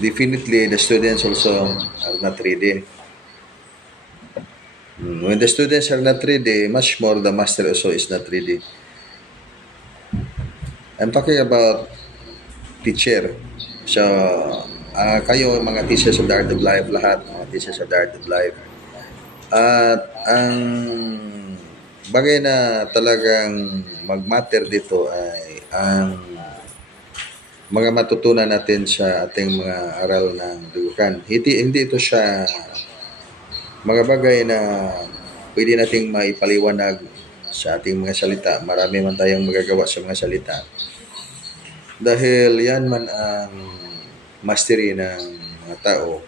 definitely the students also are not ready. When the students are not ready, much more the master also is not ready. I'm talking about teacher. So, kayo mga teachers of the Art of Life, lahat mga teachers of the Art of Life. At ang bagay na talagang mag-matter dito ay ang mga matutunan natin sa ating mga aral ng dugukan. Hindi ito siya mga bagay na pwede nating maipaliwanag sa ating mga salita. Marami man tayong magagawa sa mga salita. Dahil yan man ang mastery ng mga tao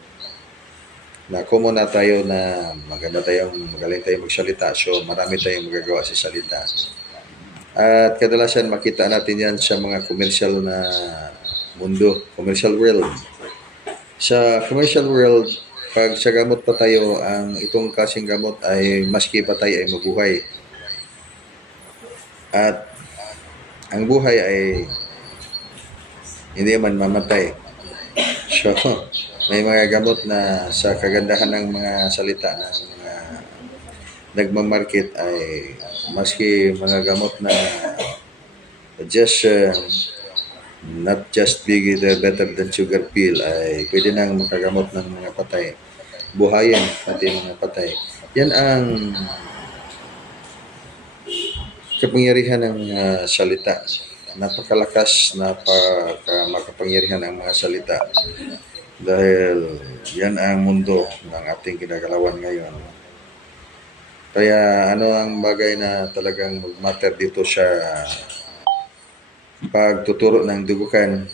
na common na tayo na magaling tayong magsalita. So marami tayong magagawa sa salita. At kadalasan makita natin yan sa mga commercial na mundo, commercial world. Sa commercial world, pag sa gamot pa tayo, ang itong kasing gamot ay maski patay ay mabuhay. At ang buhay ay hindi man mamatay. So, may mga gamot na sa kagandahan ng mga salita ng mga nagmamarket ay maski mga gamot na just not just bigger better than sugar pill ay pwede nang makagamot ng mga patay. Buhayin pati mga patay. Yan ang kapangyarihan ng salita. Napakalakas, makapangyarihan ang mga salita. Dahil yan ang mundo ng ating ginagalawan ngayon. Kaya ano ang bagay na talagang mag-matter dito sa pagtuturo ng dugukan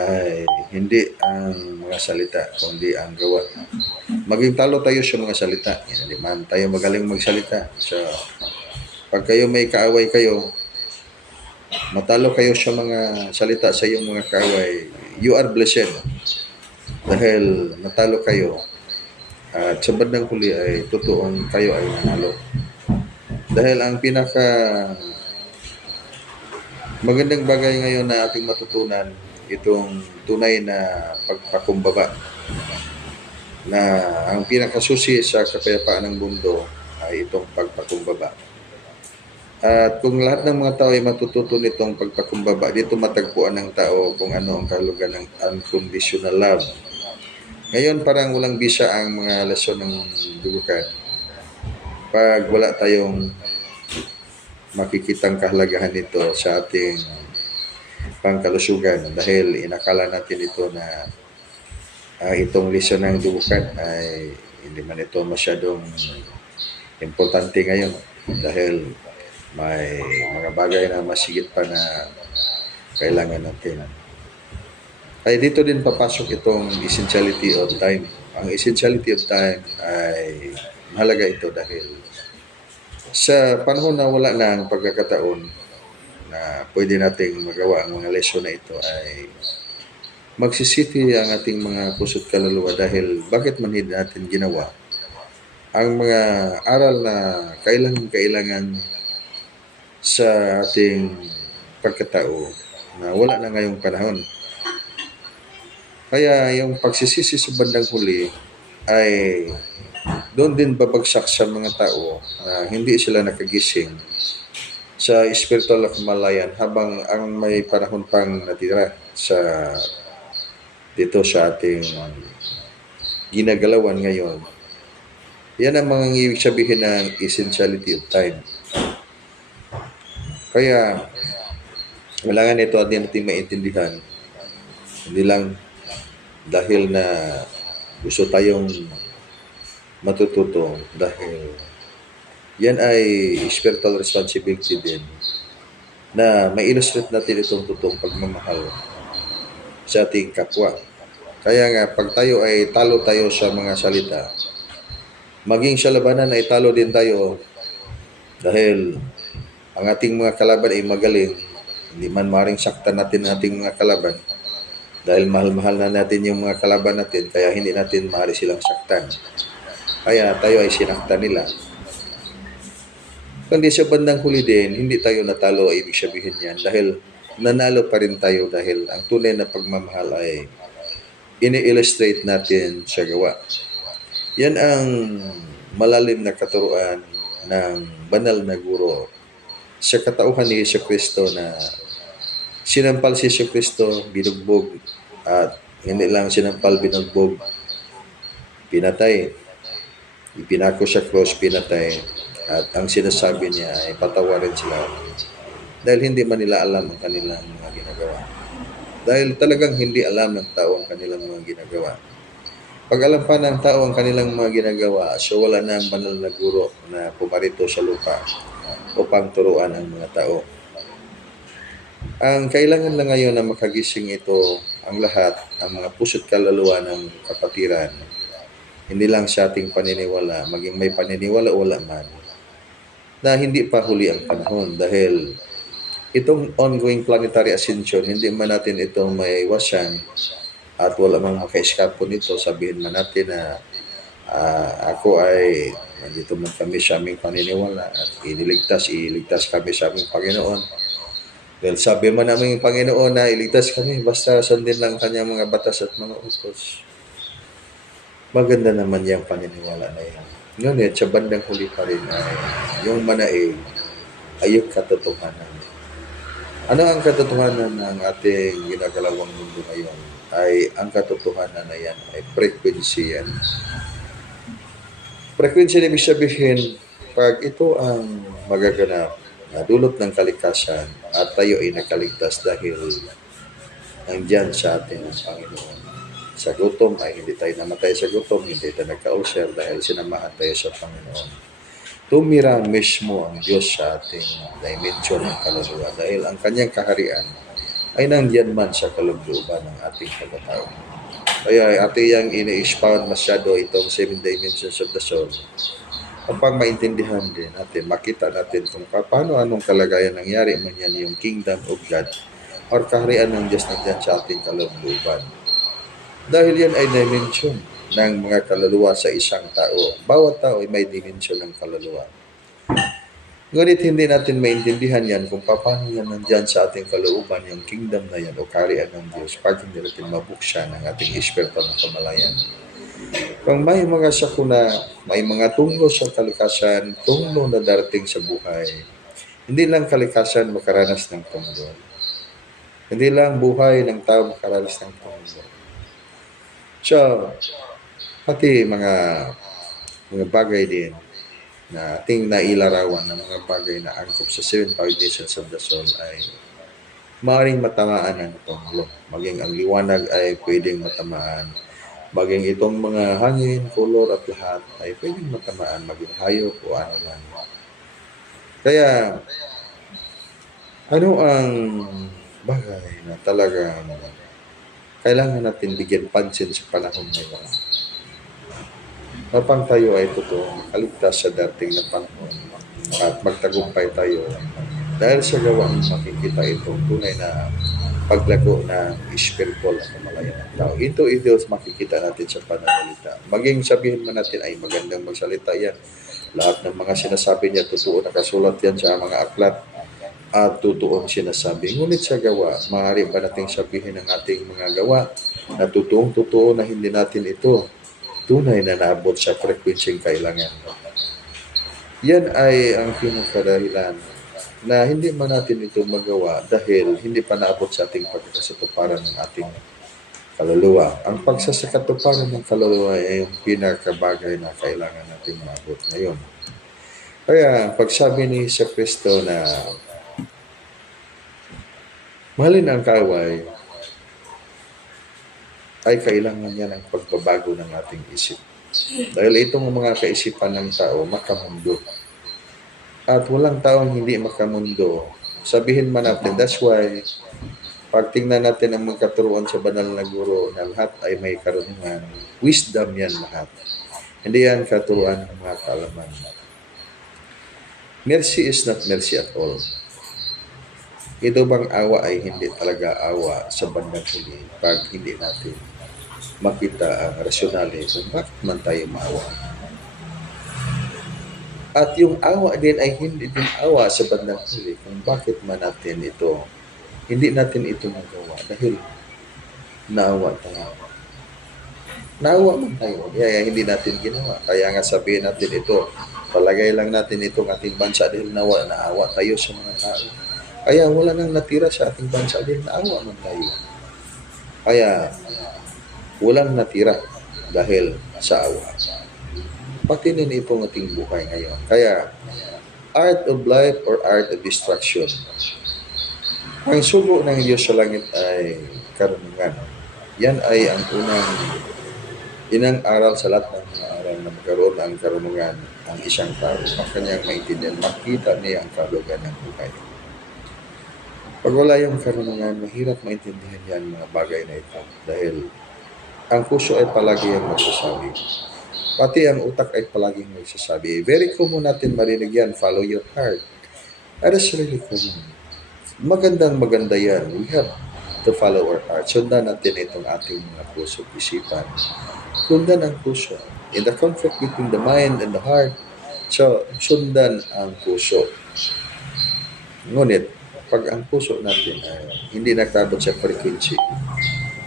ay hindi ang mga salita, kundi ang gawa. Maging talo tayo sa mga salita. Hindi man tayo magaling magsalita. So, pag kayo may kaaway kayo, matalo kayo sa mga salita sa iyong mga kaaway, you are blessed. Dahil natalo kayo. At sa bandang huli ay totoong kayo ay nanalo. Dahil ang pinaka magandang bagay ngayon na ating matutunan, itong tunay na pagpakumbaba, na ang pinakasusi sa kapayapaan ng mundo ay itong pagpakumbaba. At kung lahat ng mga tao ay matututo nitong pagpakumbaba, dito matagpuan ng tao kung ano ang kahulugan ng unconditional love. Ngayon parang walang bisa ang mga lesson ng dugukan. Pag wala tayong makikitang kahalagahan nito sa ating pangkalusugan, dahil inakala natin ito na itong lesson ng dugukan ay hindi man ito masyadong importante ngayon dahil may mga bagay na masigit pa na kailangan natin. Ay dito din papasok itong essentiality of time. Ang essentiality of time ay mahalaga ito dahil sa panahon na wala na ang pagkakataon na pwede nating magawa ang mga lesson na ito ay magsisiti ang ating mga puso't kaluluwa dahil bakit man hindi natin ginawa ang mga aral na kailangan sa ating pagkatao na wala na ngayong panahon. Kaya yung pagsisisi sa bandang huli ay doon din babagsak sa mga tao na hindi sila nakagising sa spiritual kamalayan habang ang may panahon pang natira dito sa ating ginagalawan ngayon. Yan ang mga ibig sabihin ng essentiality of time. Kaya kailangan ito din natin maintindihan. Hindi lang dahil na gusto tayong matututo dahil yan ay spiritual responsibility din na ma-illustrate natin itong totoong pagmamahal sa ating kapwa. Kaya nga, pag tayo ay talo tayo sa mga salita, maging sa labanan ay talo din tayo dahil ang ating mga kalaban ay magaling. Hindi man maring saktan natin ang ating mga kalaban dahil mahal-mahal na natin yung mga kalaban natin kaya hindi natin maaari silang saktan. Kaya tayo ay sinaktan nila. Kundi sa bandang huli din, hindi tayo natalo, ibig sabihin yan dahil nanalo pa rin tayo dahil ang tunay na pagmamahal ay ini-illustrate natin sa gawa. Yan ang malalim na katuruan ng banal na guro sa katauhan ni Yesu Kristo na sinampal si Yesu Kristo, binugbog, at hindi lang sinampal, binugbog, pinatay. Ipinako sa cross, pinatay, at ang sinasabi niya ay patawarin sila dahil hindi man nila alam ang kanilang mga ginagawa. Dahil talagang hindi alam ng tao ang kanilang mga ginagawa. Pag alam pa ng tao ang kanilang mga ginagawa, so wala na ang banal na guro na pumarito sa lupa upang turuan ang mga tao. Ang kailangan lang ngayon na makagising ito ang lahat, ang mga puso't kaluluwa ng kapatiran, hindi lang sa ating paniniwala, maging may paniniwala o wala man, na hindi pa huli ang panahon dahil itong ongoing planetary ascension, hindi man natin ito may iwasan at wala mang maka-escape nito. Sabihin man natin na ako ay nandito man kami sa aming paniniwala at iligtas kami sa aming Panginoon. Dahil sabi man namin Panginoon na iligtas kami basta sundin lang kanyang mga batas at mga utos. Maganda naman yung paniniwala na yan. Ngunit sa bandang huli pa rin ay yung manaig ay yung katotohanan. Ano ang katotohanan ng ating ginagalawang mundo ngayon? Ay ang katotohanan na yan ay frequency yan. Frequency na ibig sabihin, pag ito ang magaganap na dulot ng kalikasan at tayo ay nakaligtas dahil nandyan sa atin ang Panginoon. Sa gutom ay hindi tayo namatay sa gutom, hindi tayo nagka-ulcer dahil sinamahan tayo sa Panginoon. Tumira mismo ang Diyos sa ating dimension ng kaluluwa dahil ang kanyang kaharian ay nandyan man sa kalooban ng ating pagkatao. Kaya ating yang ini-expound masyado itong 7 dimensions of the soul upang maintindihan din natin, makita natin kung paano anong kalagayan nangyari man yan yung kingdom of God or kaharian ng Diyos nandyan sa ating kalooban. Dahil yan ay dimension ng mga kaluluwa sa isang tao. Bawat tao ay may dimensyon ng kaluluwa. Ngunit hindi natin maintindihan yan kung paano yan nandyan sa ating kalooban yung kingdom na yan o kaharian ng Diyos pag hindi natin mabuksan ang ating espiritu ng kamalayan. Kung may mga sakuna, may mga tunglo sa kalikasan, tunglo na darating sa buhay, hindi lang kalikasan makaranas ng tunglo. Hindi lang buhay ng tao makaranas ng tunglo. So, pati mga bagay din na ating nailarawan ng mga bagay na angkop sa 7 foundations of the soul ay maaaring matamaan ng tunglo. Maging ang liwanag ay pwedeng matamaan. Maging itong mga hangin, kolor at lahat ay pwedeng matamaan. Maging hayop o ano man. Kaya, ano ang bagay na talagang kailangan natin bigyan pansin sa panahon ngayon? Upang tayo ay totoo makaligtas sa dating na panahon at magtagumpay tayo dahil sa gawang makikita itong tunay na paglago ng spiritual at kamalayan ng tao. Ito makikita natin sa pananalita. Maging sabihin man natin ay magandang magsalita yan. Lahat ng mga sinasabi niya, totoo, nakasulat yan sa mga aklat at totoong sinasabi. Ngunit sa gawa, maaari ba nating sabihin ng ating mga gawa na totoong-totoo na hindi natin ito tunay na naabot sa frequency kailangan. Yan ay ang pinakadahilan na hindi man natin ito magawa dahil hindi pa naabot sa ating pagkakasatuparan ng ating kaluluwa. Ang pagsasakatuparan ng kaluluwa ay yung pinakabagay na kailangan natin maabot ngayon. Kaya pagsabi ni Jesu Kristo na mahalin ang kaaway, ay kailangan niya ng pagbabago ng ating isip. Dahil itong mga kaisipan ng tao, makamundo. At walang taong hindi makamundo. Sabihin man natin, that's why, pag tingnan natin ang mga katuruan sa banal na guro na lahat ay may karunungan, wisdom yan lahat. Hindi yan katuruan ng mga kaalaman. Mercy is not mercy at all. Ito bang awa ay hindi talaga awa sa bandang huli pag hindi natin makita ang rasyonale kung bakit man tayo maawa. At yung awa din ay hindi din awa sa bandang huli kung bakit man natin ito, hindi natin ito magawa dahil naawa tayo. Naawa man tayo. Kaya hindi natin ginawa. Kaya nga sabihin natin ito, palagay lang natin itong ating bansa dahil naawa tayo sa mga tao. Kaya wala nang natira sa ating bansa dahil naawa man tayo. Kaya walang natira dahil sa awa. Pati din itong ating buhay ngayon. Kaya art of life or art of destruction. Ang sugo ng Diyos sa langit ay karunungan. Yan ay ang unang inang aral sa lahat ng mga aral na magkaroon ng karunungan ang isang tao. Ang kanyang maintindihan, makita niya ang kahulugan ng buhay. Pag wala yung karunungan, mahirap maintindihan yan mga bagay na ito. Dahil ang puso ay palagi ang magsasabi. Pati ang utak ay palaging magsasabi. Very common natin marinig yan, follow your heart. That is really common. Maganda yan. We have to follow our heart. Sundan natin itong ating mga puso at isipan. Sundan ang puso. In the conflict between the mind and the heart, so sundan ang puso. Ngunit, pag ang puso natin ay hindi nakabot sa frequency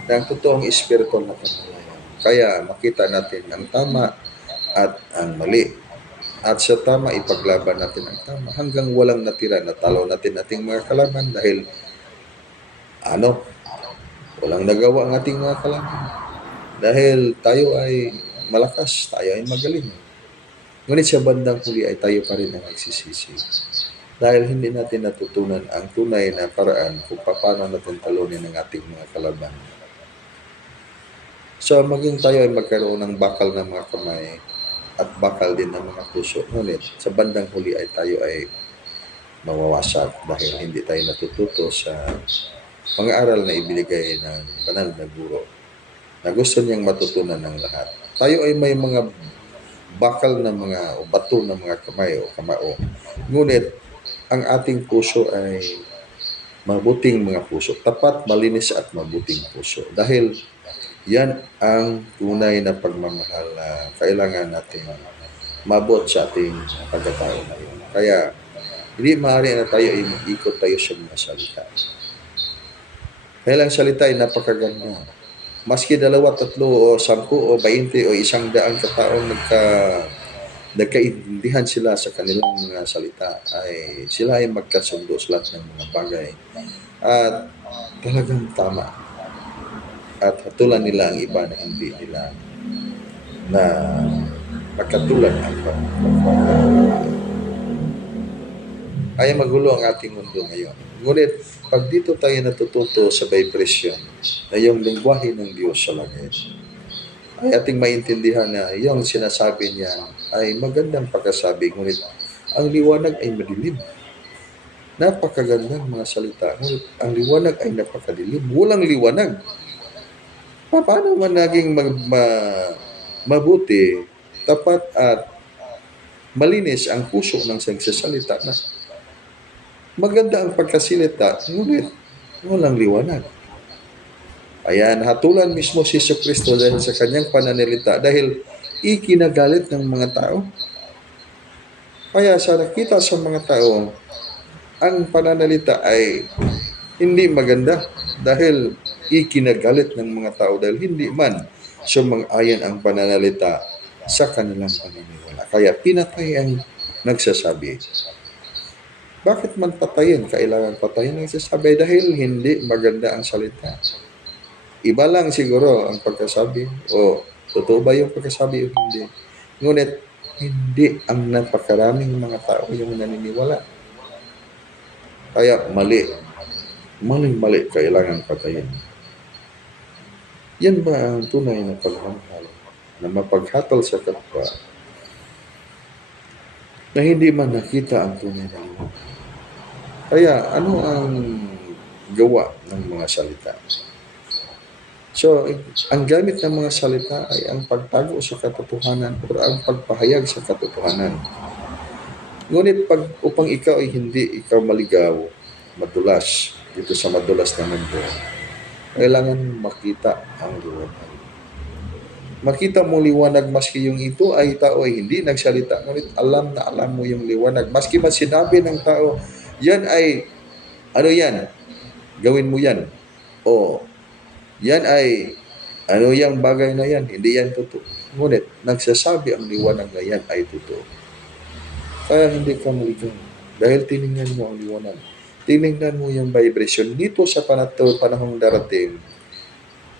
ng totoong espiritual na kamalayan, kaya makita natin ang tama at ang mali. At sa tama, ipaglaban natin ang tama hanggang walang natira. Natalo natin ating mga kalaban dahil walang nagawa ang ating mga kalaban. Dahil tayo ay malakas, tayo ay magaling. Ngunit sa bandang huli ay tayo pa rin ang nagsisisi. Dahil hindi natin natutunan ang tunay na paraan kung paano natin talunin ang ating mga kalaban. So maging tayo ay magkaroon ng bakal ng mga kamay at bakal din ng mga puso. Ngunit sa bandang huli ay tayo ay mawawasak dahil hindi tayo natututo sa mga aral na ibinigay ng banal na guro na gusto niyang matutunan ng lahat. Tayo ay may mga bakal na mga o bato na mga kamay o kamao. Ngunit ang ating puso ay mabuting mga puso. Tapat, malinis at mabuting puso. Dahil yan ang tunay na pagmamahal na kailangan natin mabot sa ating pagkatao ngayon. Kaya, hindi maaari na tayo ay mag-ikot tayo sa mga salita. Dahil ang salita ay napakaganda. Maski 2, 3, o 10, o 20, o 100 kataong nagkaintindihan sila sa kanilang mga salita, ay sila ay magkasundo sa lahat ng mga bagay. At talagang tama. At hatulan nila ang iba na hindi nila na magkatulad ang ay magulo ang ating mundo ngayon. Ngunit, pag dito tayo natututo sa vibration na yung lingwahe ng Diyos sa langit, ay ating maintindihan na yung sinasabi niya ay magandang pagkasabi, ngunit ang liwanag ay madilim. Napakagandang mga salita, ngunit ang liwanag ay napakadilim. Walang liwanag. Paano man naging mabuti, tapat at malinis ang puso ng nagsasalita na maganda ang pagkasilita, ngunit walang liwanag. Ayan, hatulan mismo si Kristo dahil sa kanyang pananalita dahil ikinagalit ng mga tao. Kaya sa nakita sa mga tao, ang pananalita ay hindi maganda dahil ikinagalit ng mga tao dahil hindi man sumang-ayon ang pananalita sa kanilang paniniwala. Kaya pinatay ang nagsasabi. Bakit man patayin? Kailangan patayin ang nagsasabi dahil hindi maganda ang salita. Iba lang siguro ang pagkasabi o totoo ba yung pagkasabi o hindi. Ngunit hindi ang napakaraming mga tao yung naniniwala. Kaya mali. Mali, kailangan patayin. Yan ba ang tunay na pagmamahal na mapaghatol sa kapwa na hindi man nakita ang tunay na liwanag? Kaya ano ang gawa ng mga salita? So, ang gamit ng mga salita ay ang pagtago sa katotohanan o ang pagpahayag sa katotohanan. Ngunit upang ikaw ay hindi ikaw maligaw, madulas, dito sa madulas na mundo, kailangan makita ang liwanag. Makita mo liwanag maski yung ito ay tao ay hindi nagsalita, ngunit alam na alam mo yung liwanag. Maski man sinabi ng tao, yan ay, ano yan? Gawin mo yan. O, yan ay Ano yung bagay na yan? Hindi yan totoo. Ngunit, nagsasabi ang liwanag na yan ay totoo. Kaya hindi ka maligaw. Dahil tinignan mo ang liwanag. Tinignan mo yung vibration. Dito sa panahong darating,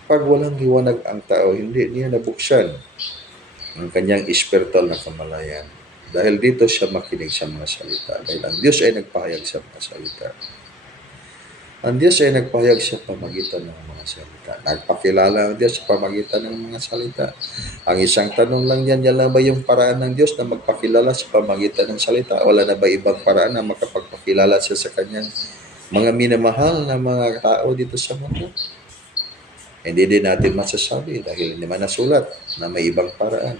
pag walang liwanag ang tao, hindi niya nabuksan ang kanyang spiritual na kamalayan. Dahil dito siya makinig sa mga salita. Dahil ang Diyos ay nagpahayag sa mga salita. Ang Diyos ay nagpahayag sa pamagitan ng mga salita. Nagpakilala ang Diyos sa pamagitan ng mga salita. Ang isang tanong lang yan lang ba yung paraan ng Diyos na magpakilala sa pamagitan ng salita? Wala na ba ibang paraan na makapagpakilala siya sa kanyang mga minamahal na mga tao dito sa mundo? Hindi din natin masasabi dahil hindi man nasulat na may ibang paraan.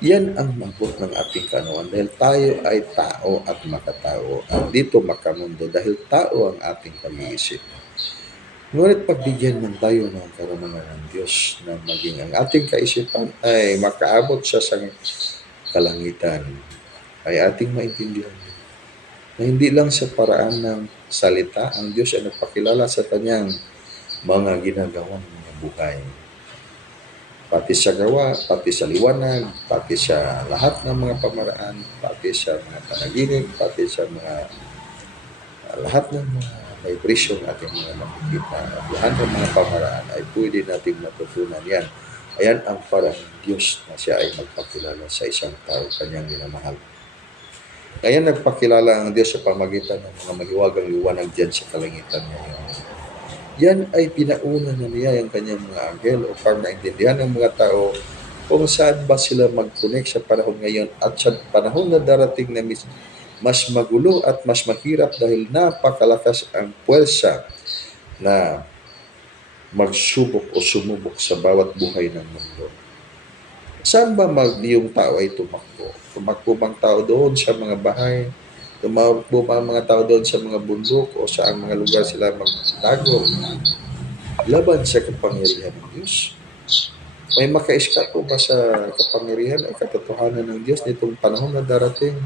Yan ang magbut ng ating kanuan dahil tayo ay tao at makatao at dito makamundo dahil tao ang ating pag-iisip. Ngunit pagbigyan man tayo ng karunungan ng Diyos na maging ang ating kaisipan ay makaabot sa kalangitan ay ating maintindihan na hindi lang sa paraan ng salita ang Diyos ay nagpakilala sa kanyang mga ginagawang mga buhay. Pati sa gawa, pati sa liwanag, pati sa lahat ng mga pamaraan, pati sa mga panaginip, pati sa mga lahat ng mga vibration ating mga nakikita. At lahat ng mga pamaraan ay pwede nating matutunan yan. Ayan ang parang Diyos na siya ay magpakilala sa isang tao kanyang minamahal. Ayan nagpakilala ang Diyos sa pamagitan ng mga mahiwagang liwanag dyan sa kalangitan ngayon. Yan ay pinauna na niya yung kanyang mga anghel upang maintindihan ng mga tao kung saan ba sila mag-connect sa panahon ngayon at sa panahon na darating na mas magulo at mas mahirap dahil napakalakas ang puwersa na magsubok o sumubok sa bawat buhay ng mundo. Saan ba yung tao ay tumakbo? Tumakbo bang tao doon sa mga bahay? Tumakbo ba ang mga tao doon sa mga bundok o sa mga lugar sila magtago laban sa kapangyarihan ng Diyos? May maka-escape ba sa kapangyarihan ay katotohanan ng Diyos nitong panahon na darating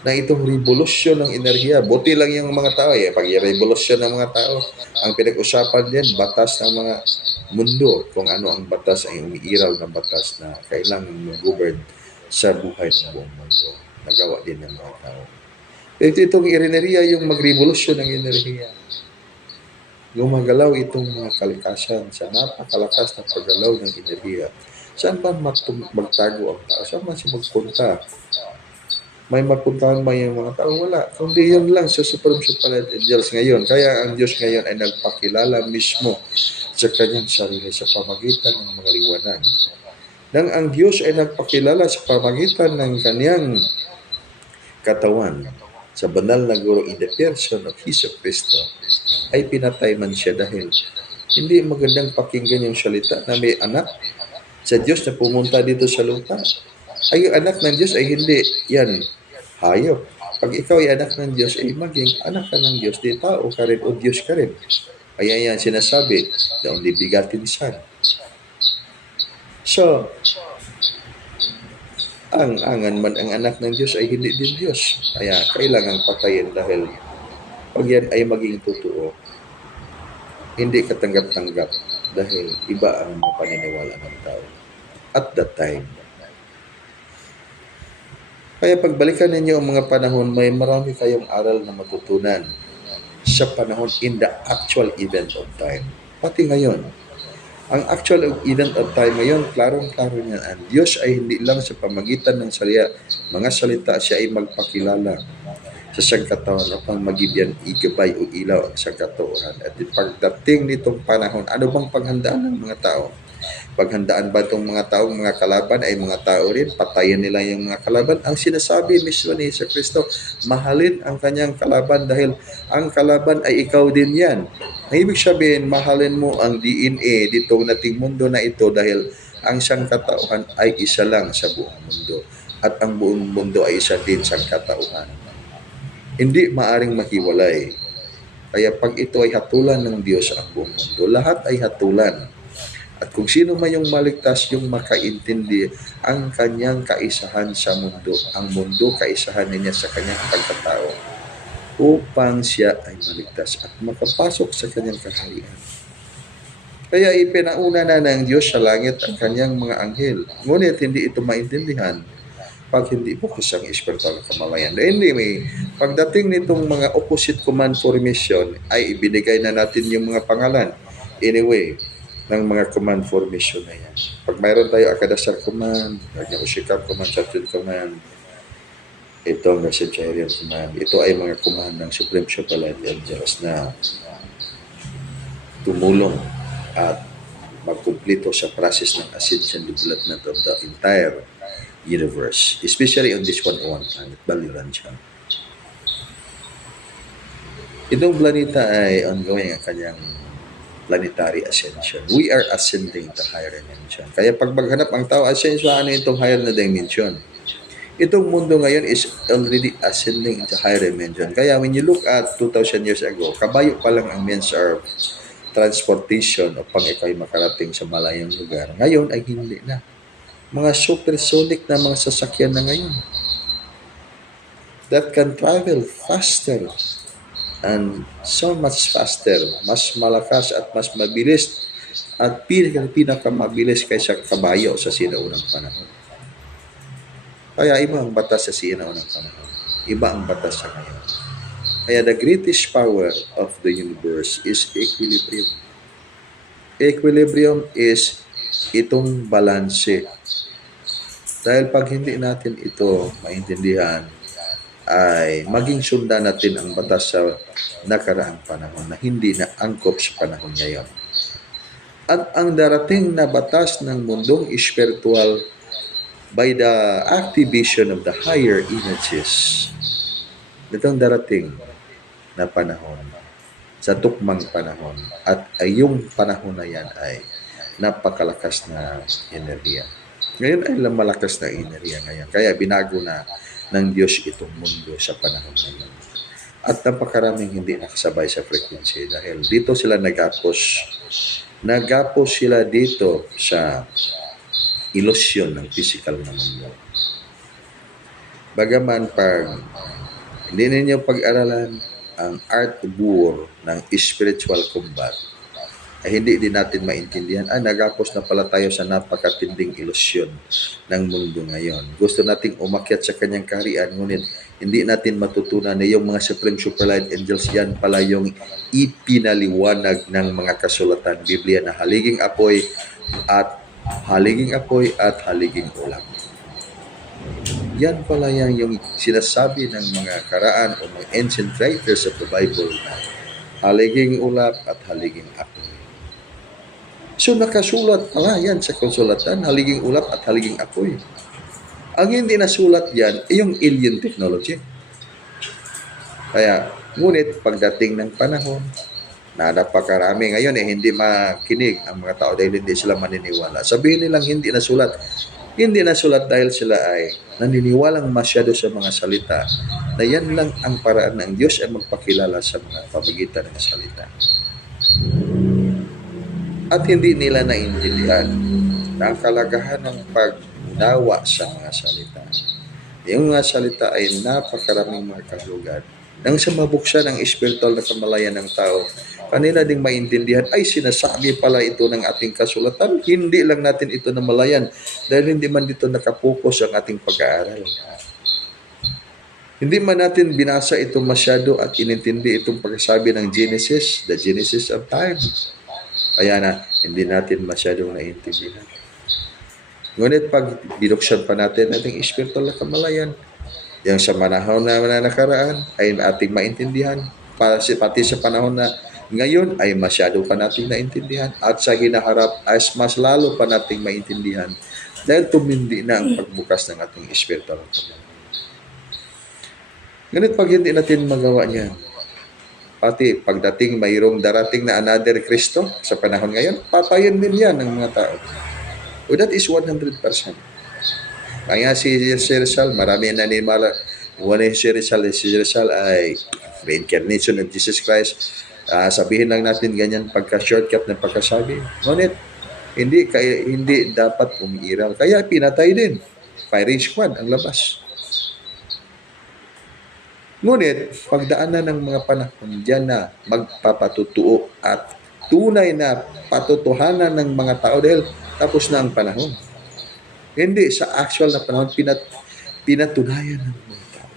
na itong revolusyon ng enerhiya? Buti lang yung mga tao. Pag revolusyon ng mga tao, ang pinag-usapan din, batas ng mga mundo, kung ano ang batas ay umiiral na batas na kailangan mag-govern sa buhay ng buong mundo. Nagawa din ng mga tao. Ito itong enerhiya, yung magrevolusyon ng enerhiya. Gumagalaw itong mga kalikasan sa napakalakas na paggalaw ng enerhiya. Saan ba magtago ang tao? Saan man siya magpunta? May mapuntahan ba yung mga tao? Wala. Kundi yun lang sa Supreme Supernal Angels ngayon. Kaya ang Diyos ngayon ay nagpakilala mismo sa kanyang sarili sa pamagitan ng mga liwanag. Nang ang Diyos ay nagpakilala sa pamagitan ng kanyang katawan, sa banal na guro in the person of Jesus Cristo, ay pinatay man siya dahil hindi magandang pakinggan yung salita na may anak sa Diyos na pumunta dito sa lupa. Ay yung anak ng Diyos ay hindi yan hayop. Pag ikaw ay anak ng Diyos, ay maging anak ka ng Diyos, di tao ka rin o Diyos ka rin. Kaya yan sinasabi, the only begotten Son. So, ang anak ng Diyos ay hindi din Diyos. Kaya kailangan patayin dahil pag yan ay maging totoo, hindi katanggap-tanggap dahil iba ang paniniwala ng tao at that time. Kaya pagbalikan ninyo ang mga panahon, may marami kayong aral na matutunan sa panahon in the actual event of time. Pati ngayon. Ang actual event of time ngayon, klarong-klaro niyan. Ang Diyos ay hindi lang sa pamagitan ng mga salita, siya ay magpakilala sa sangkatauhan upang magibyan igabay o ilaw ang sangkatauhan. At pagdating nitong panahon, ano bang paghandaan ng mga tao? Paghandaan ba itong mga taong mga kalaban ay mga tao rin? Patayin nila yung mga kalaban? Ang sinasabi mismo ni Hesus Kristo, mahalin ang kanyang kalaban dahil ang kalaban ay ikaw din yan. Ang ibig sabihin, mahalin mo ang DNA dito nating mundo na ito dahil ang sangkatauhan ay isa lang sa buong mundo. At ang buong mundo ay isa din sangkatauhan. Hindi maaring mahiwalay. Kaya pag ito ay hatulan ng Diyos ang buong mundo, lahat ay hatulan. At kung sino man yung maligtas, yung makaintindi ang kanyang kaisahan sa mundo, ang mundo kaisahan niya sa kanyang pagkatao, upang siya ay maligtas at makapasok sa kanyang kaharian. Kaya ipinauna na ng Diyos sa langit ang kanyang mga anghel. Ngunit hindi ito maintindihan pag hindi bukas ang espiritual na kamalayan. Hindi may pagdating nitong mga opposite command formation ay ibinigay na natin yung mga pangalan. Anyway, ng mga command formation na yan. Pag mayroon tayo Akadasar command, Ushikap command, Saturn command, ito ang Messengerarian command. Ito ay mga command ng Supreme Supralite Angels na tumulong at magkumpleto sa process ng ascension development of the entire universe, especially on this 101 planet, Baliranjan. Itong planeta ay ongoing ang kanyang planetary ascension. We are ascending to higher dimension. Kaya pag maghanap ang tao, ascension, ano itong higher na dimension? Itong mundo ngayon is already ascending into higher dimension. Kaya when you look at 2,000 years ago, kabayo pa lang ang means of transportation upang ikaw ay makarating sa malayong lugar. Ngayon ay hindi na. Mga supersonic na mga sasakyan na ngayon that can travel faster and so much faster, mas malakas at mas mabilis at pinakamabilis kaysa kabayo sa sinaunang panahon. Kaya iba ang batas sa sinaunang panahon. Iba ang batas sa ngayon. Kaya the greatest power of the universe is equilibrium. Equilibrium is itong balanse. Dahil pag hindi natin ito maintindihan, ay maging sundan natin ang batas sa nakaraang panahon na hindi na angkop sa panahon ngayon. At ang darating na batas ng mundong espiritual by the activation of the higher energies, itong darating na panahon, sa tukmang panahon, at ay yung panahon na yan ay napakalakas na enerhiya. Ngayon ay malakas na enerhiya ngayon. Kaya binago na ng Diyos itong mundo sa panahon ngayon. At napakaraming hindi nakasabay sa frequency dahil dito sila nagapos. Nagapos sila dito sa ilusyon ng physical na mundo. Bagaman pag hindi ninyo pag-aralan ang art of war ng spiritual combat, ay hindi din natin maintindihan, nagapos na pala tayo sa napakatinding ilusyon ng mundo ngayon. Gusto nating umakyat sa kanyang kaharian, ngunit hindi natin matutunan na yung mga Supreme Superlight Angels, yan pala yung ipinaliwanag ng mga kasulatan Biblia na haliging apoy at haliging ulam. Yan pala yan yung sinasabi ng mga karaan o mga ancient writers of the Bible na haliging ulap at haliging apoy. So nakasulat pala yan sa konsulatan, haliging ulap at haliging apoy. Ang hindi nasulat yan ay yung alien technology. Kaya, ngunit pagdating ng panahon, na napakarami ngayon hindi makinig ang mga tao dahil hindi sila maniniwala. Sabihin nilang hindi nasulat. Hindi nasulat dahil sila ay naniniwalang masyado sa mga salita na yan lang ang paraan ng Diyos ay magpakilala sa mga pamagitan ng salita. At hindi nila naintindihan na ang kalagahan ng pagdawa sa mga salita. Yung mga salita ay napakaraming mga kahulugan. Nang sa mabuksan ang espiritual na kamalayan ng tao, kanila ding maintindihan, ay sinasabi pala ito ng ating kasulatan, hindi lang natin ito namalayan dahil hindi man dito nakapokus ang ating pag-aaral. Hindi man natin binasa ito masyado at inintindi itong pagsasabi ng Genesis, the Genesis of time. Kaya na, hindi natin masyadong naintindihan. Ngunit pag binuksan pa natin ating espiritual na kamalayan, yung sa panahon na nakaraan ay ating maintindihan, pati sa panahon na ngayon ay masyado pa nating naintindihan, at sa hinaharap ay mas lalo pa nating maintindihan dahil tumindi na ang pagbukas ng ating espiritual na kamalayan. Ngunit pag hindi natin magawa niyan, pati pagdating mayroong darating na another Kristo sa panahon ngayon, patayin din yan ng mga tao. O that is 100%. Kaya si Rizal, marami na nanimala. One si Rizal ay reincarnation of Jesus Christ. Sabihin lang natin ganyan pagka-shortcut ng pagkasabi. Ngunit, hindi dapat umiiral. Kaya pinatay din. Firing squad ang labas. Ngunit, pagdaanan ng mga panahon, diyan na magpapatutuo at tunay na patotohanan ng mga tao dahil tapos na ang panahon. Hindi sa actual na panahon pinatunayan ng mga tao.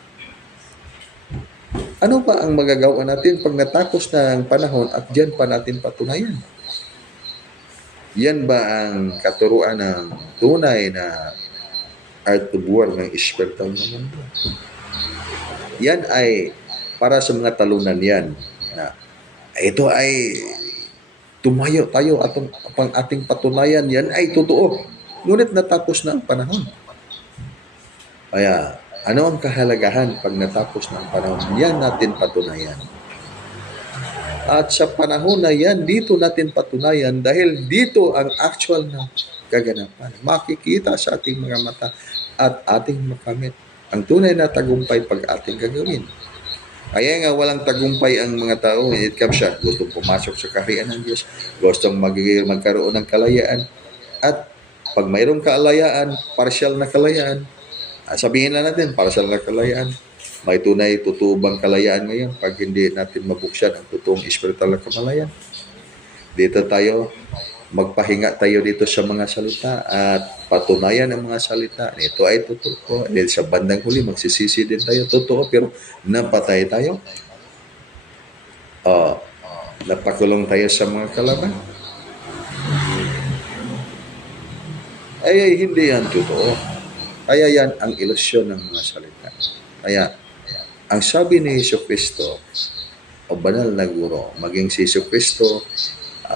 Ano pa ang magagawa natin pag natapos na ang panahon at diyan pa natin patunayan? Yan ba ang katuruan ng tunay na art of war ng espiritual na mundo? Yan ay para sa mga talunan yan na ito ay tumayo tayo at ang ating patunayan yan ay totoo. Ngunit natapos na ang panahon. Kaya ano ang kahalagahan pag natapos na ang panahon? Yan natin patunayan. At sa panahon na yan, dito natin patunayan dahil dito ang actual na kaganapan. Makikita sa ating mga mata at ating makamit ang tunay na tagumpay pag ating gagawin. Kaya nga walang tagumpay ang mga tao. It comes siya, gustong pumasok sa kaharian ng Diyos, gustong magkaroon ng kalayaan. At pag mayroong kalayaan, partial na kalayaan, sabihin lang natin, partial na kalayaan, may tunay, totoo bang kalayaan ngayon pag hindi natin mabuksan ang totoong espiritual na kamalayan? Dito tayo, magpahinga tayo dito sa mga salita at patunayan ang mga salita. Ito ay totoo. Dahil sa bandang huli, magsisisi din tayo. Totoo, pero napatay tayo. Napakulong tayo sa mga kalaban. Ay, hindi yan totoo. Kaya yan ang ilusyon ng mga salita. Kaya, ang sabi ni Jesucristo, o banal na guro, maging si Jesucristo,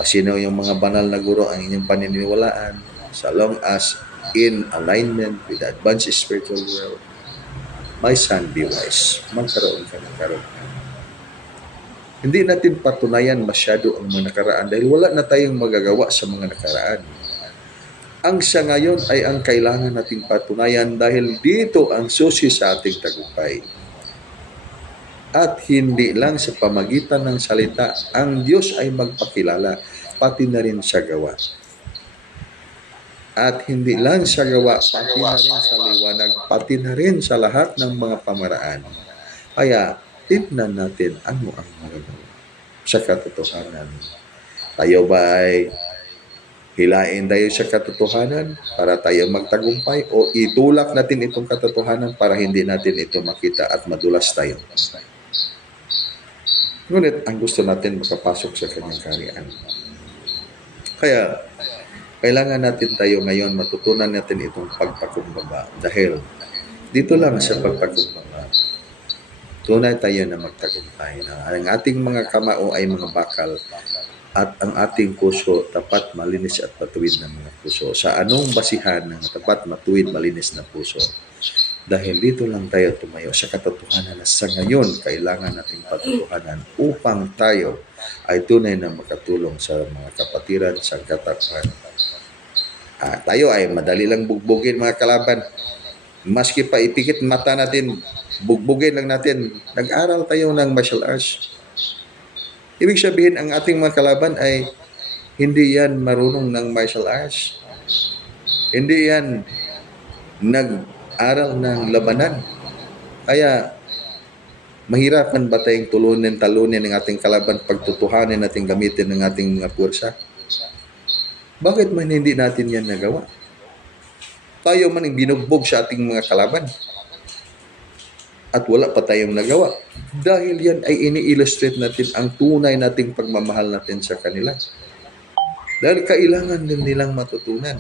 sino yung mga banal na guro ang inyong paniniwalaan, so long as in alignment with the advanced spiritual world, my son, be wise. Magkaroon ka ng karupan. Hindi natin patunayan masyado ang mga nakaraan dahil wala na tayong magagawa sa mga nakaraan. Ang sa ngayon ay ang kailangan nating patunayan dahil dito ang susi sa ating tagumpay. At hindi lang sa pamagitan ng salita, ang Diyos ay magpakilala, pati na rin sa gawa. At hindi lang sa gawa, pati na rin sa liwanag, pati na rin sa lahat ng mga pamaraan. Kaya, tignan natin ano ang magagawa sa katotohanan. Tayo ba ay hilain tayo sa katotohanan para tayo magtagumpay o itulak natin itong katotohanan para hindi natin ito makita at madulas tayo? Ngunit ang gusto natin makapasok sa kanyang kaharian. Kaya, kailangan natin tayo ngayon matutunan natin itong pagpakumbaba. Dahil dito lang sa pagpakumbaba, tunay tayo na magtagumpay. Na ang ating mga kamao ay mga bakal at ang ating puso tapat, malinis at matuwid na mga puso. Sa anong basihan ng tapat, matuwid, malinis na puso? Dahil dito lang tayo tumayo sa katotohanan na sa ngayon kailangan nating patotohanan upang tayo ay tunay na makatulong sa mga kapatiran sa katapan. Tayo ay madali lang bugbugin mga kalaban. Maski pa ipikit mata natin, bugbugin lang natin. Nag-aral tayo ng martial arts. Ibig sabihin ang ating mga kalaban ay hindi yan marunong ng martial arts. Hindi yan nag-aral ng labanan. Kaya, mahirapan ba tayong talunin ng ating kalaban pagtutuhanin natin gamitin ng ating mga puwersa? Bakit man hindi natin yan nagawa? Tayo man ang binugbog sa ating mga kalaban at wala pa tayong nagawa. Dahil yan ay ini-illustrate natin ang tunay nating pagmamahal natin sa kanila. Dahil kailangan din nilang matutunan.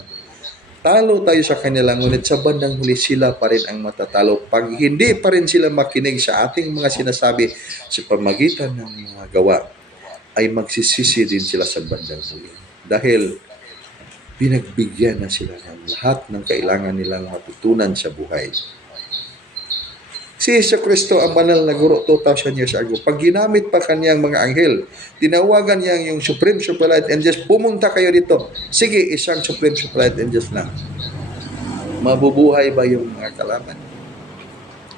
Talo tayo sa kanila, ngunit sa bandang huli sila pa rin ang matatalo pag hindi pa rin sila makinig sa ating mga sinasabi sa pamagitan ng mga gawa, ay magsisisi din sila sa bandang huli. Dahil pinagbigyan na sila ng lahat ng kailangan nilang matutunan sa buhay. Si Jesucristo ang banal na guro 2,000 years ago. Pag ginamit pa kanyang mga anghel, tinawagan niya yung Supreme Supplant Angels, pumunta kayo dito. Sige, isang Supreme Supplant Angels lang. Mabubuhay ba yung mga kalaban?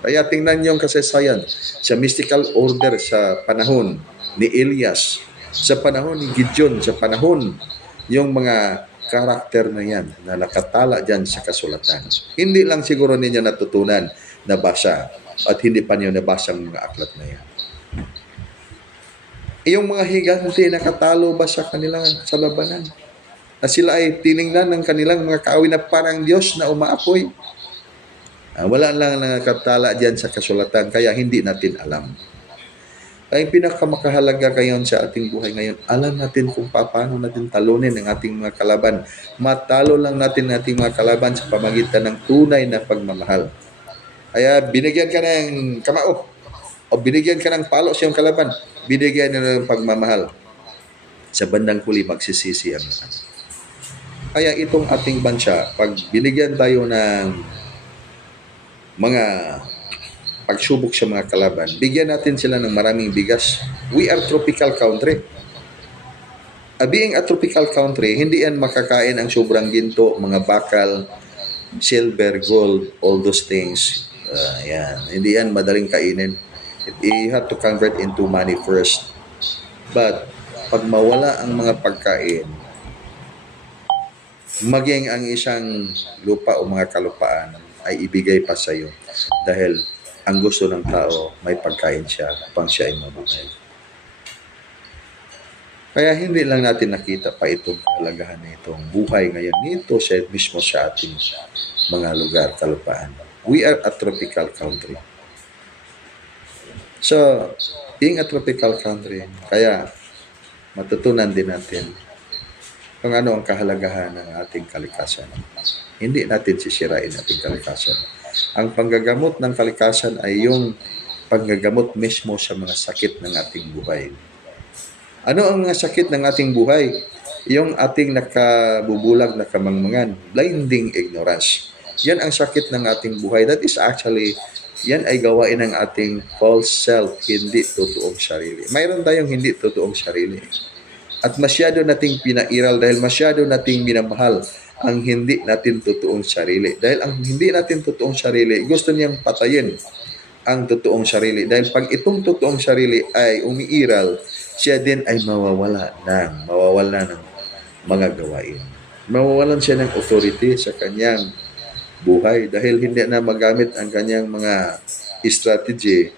Kaya tingnan niyo yung kasaysayan sa mystical order sa panahon ni Elias, sa panahon ni Gideon, sa panahon yung mga karakter na yan na nakatala dyan sa kasulatan. Hindi lang siguro ninyo natutunan, nabasa, at hindi pa niyo nabasa ang mga aklat na yan. Yung mga higante nakatalo ba sa labanan? Na sila ay tiningnan ng kanilang mga kaaway na parang Diyos na umaapoy. Wala lang nakatala diyan sa kasulatan, kaya hindi natin alam. Ay pinakamakahalaga ngayon sa ating buhay ngayon, alam natin kung paano natin talunin ang ating mga kalaban. Matalo lang natin ang ating mga kalaban sa pamagitan ng tunay na pagmamahal. Kaya binigyan ka ng kamao o binigyan ka ng palo sa iyong kalaban, binigyan na ng pagmamahal. Sa bandang huli, magsisisi ang lahat. Kaya itong ating bansa, pag binigyan tayo ng mga pagsubok sa mga kalaban, bigyan natin sila ng maraming bigas. We are tropical country. Being a tropical country, hindi yan makakain ang sobrang ginto, mga bakal, silver, gold, all those things. Yan. Hindi yan madaling kainin. You have to convert into money first. But, pag mawala ang mga pagkain, maging ang isang lupa o mga kalupaan ay ibigay pa sa iyo. Dahil ang gusto ng tao, may pagkain siya upang siya ay mabuhay. Kaya hindi lang natin nakita pa itong kahalagahan na itong buhay ngayon nito siya mismo sa ating mga lugar, kalupaan. We are a tropical country. So, being a tropical country, kaya matutunan din natin kung ano ang kahalagahan ng ating kalikasan. Hindi natin sisirain ating kalikasan. Ang panggagamot ng kalikasan ay yung panggagamot mismo sa mga sakit ng ating buhay. Ano ang mga sakit ng ating buhay? Yung ating nakabubulag na kamangmangan, blinding ignorance. Yan ang sakit ng ating buhay. That is actually, yan ay gawain ng ating false self, hindi totoong sarili. Mayroon tayong hindi totoong sarili. At masyado nating pinairal dahil masyado nating minamahal ang hindi natin totoong sarili. Dahil ang hindi natin totoong sarili, gusto niyang patayin ang totoong sarili. Dahil pag itong totoong sarili ay umiiral, siya din ay mawawala ng mga gawain. Mawawalan siya ng authority sa kanyang buhay dahil hindi na magamit ang kanyang mga strategy.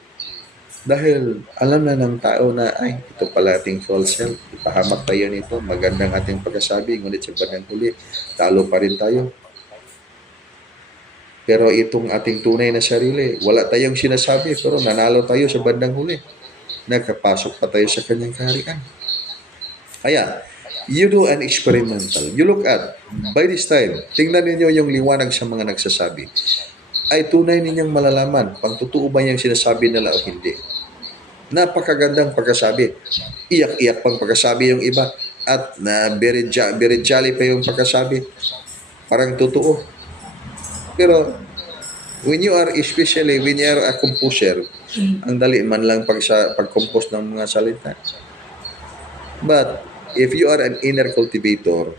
Dahil alam na ng tao na, ay, ito pala ating false self. Ipahamak tayo nito. Magandang ating pagkasabi. Ngunit sa bandang huli, talo pa rin tayo. Pero itong ating tunay na sarili, wala tayong sinasabi, pero nanalo tayo sa bandang huli. Nakapasok pa tayo sa kanyang kaharian. Kaya, you do an experimental. You look at, by this time, tingnan ninyo yung liwanag sa mga nagsasabi. Ay tunay ninyong malalaman kung totoo ba yung sinasabi nila o hindi. Napakagandang pagkasabi. Iyak-iyak pang pagkasabi yung iba. At na very jolly pa yung pagkasabi. Parang totoo. Pero, when you are a composer, ang dali man lang pag-compose ng mga salita. But, if you are an inner cultivator,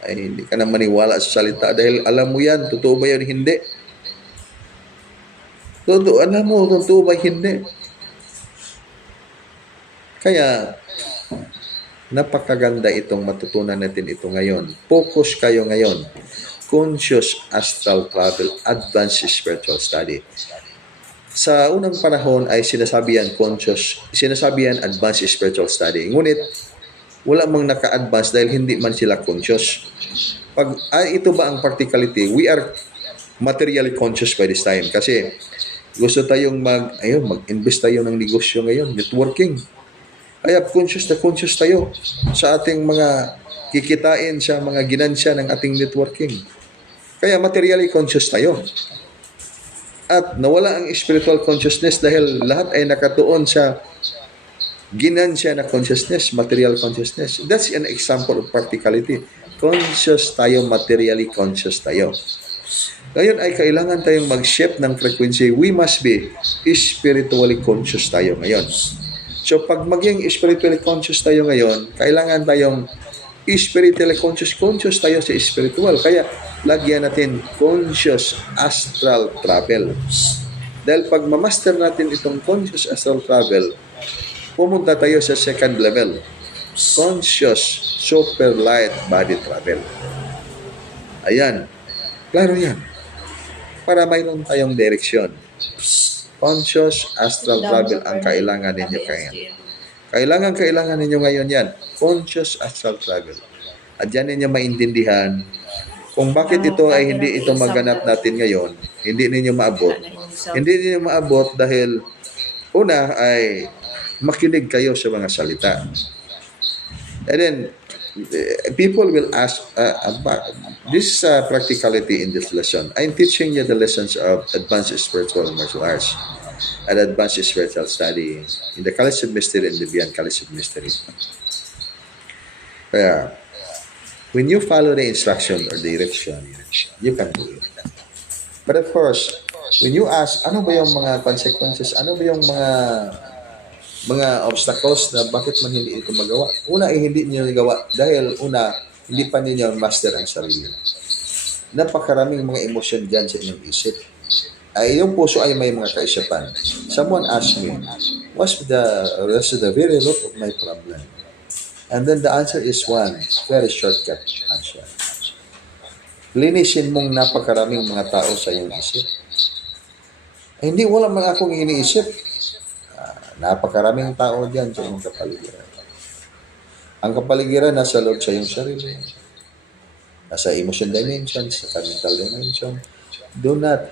ay hindi ka na maniwala sa salita dahil alam mo yan, totoo ba yun? Hindi. Alam mo, totoo ba? Hindi. Kaya, napakaganda itong matutunan natin ito ngayon. Focus kayo ngayon. Conscious Astral Travel Advanced Spiritual Study. Sa unang panahon ay sinasabihan Advanced Spiritual Study. Ngunit, wala mang naka-advance dahil hindi man sila conscious. Ito ba ang practicality? We are materially conscious by this time kasi gusto tayong mag-invest tayo ng negosyo ngayon, networking. Kaya conscious tayo sa ating mga kikitain sa mga ginansya ng ating networking. Kaya materially conscious tayo. At nawala ang spiritual consciousness dahil lahat ay nakatuon sa ginansya na consciousness, material consciousness. That's an example of practicality. Conscious tayo, materially conscious tayo. Ngayon ay kailangan tayong mag-shift ng frequency. We must be spiritually conscious tayo ngayon. So pag maging spiritually conscious tayo ngayon, kailangan tayong spiritually conscious tayo sa spiritual. Kaya lagyan natin conscious astral travel. Dahil pag ma-master natin itong conscious astral travel, pumunta tayo sa second level. Conscious super light body travel. Ayan. Klaro yan. Para mayroon tayong direksyon. Conscious astral travel ang kailangan ninyo kaya. Kailangan ninyo ngayon yan. Conscious astral travel. At yan ninyo maintindihan kung bakit ito ay hindi ito maganap natin ngayon, hindi ninyo maabot. Hindi ninyo maabot dahil una ay makinig kayo sa mga salita. And then, people will ask, this is practicality in this lesson. I'm teaching you the lessons of advanced spiritual martial arts and advanced spiritual study in the College of Mystery and the Beyond College of Mystery. Kaya, when you follow the instruction or direction, you can do it. But of course, when you ask, ano ba yung mga consequences, ano ba yung mga obstacles na bakit man hindi ito magawa? Una ay hindi niyo gawa dahil una, hindi pa ninyo master ang sarili. Napakaraming mga emosyon dyan sa inyong isip. Ay, yung puso ay may mga kaisipan. Someone asked me, what's the very root of my problem? And then the answer is one, very shortcut answer. Linisin mong napakaraming mga tao sa iyong isip. Ay, hindi, wala man akong iniisip. Napakaraming tao diyan sa iyong kapaligiran. Ang kapaligiran nasa loob sa iyong sarili. Nasa emotion dimension, sa mental dimension. Do not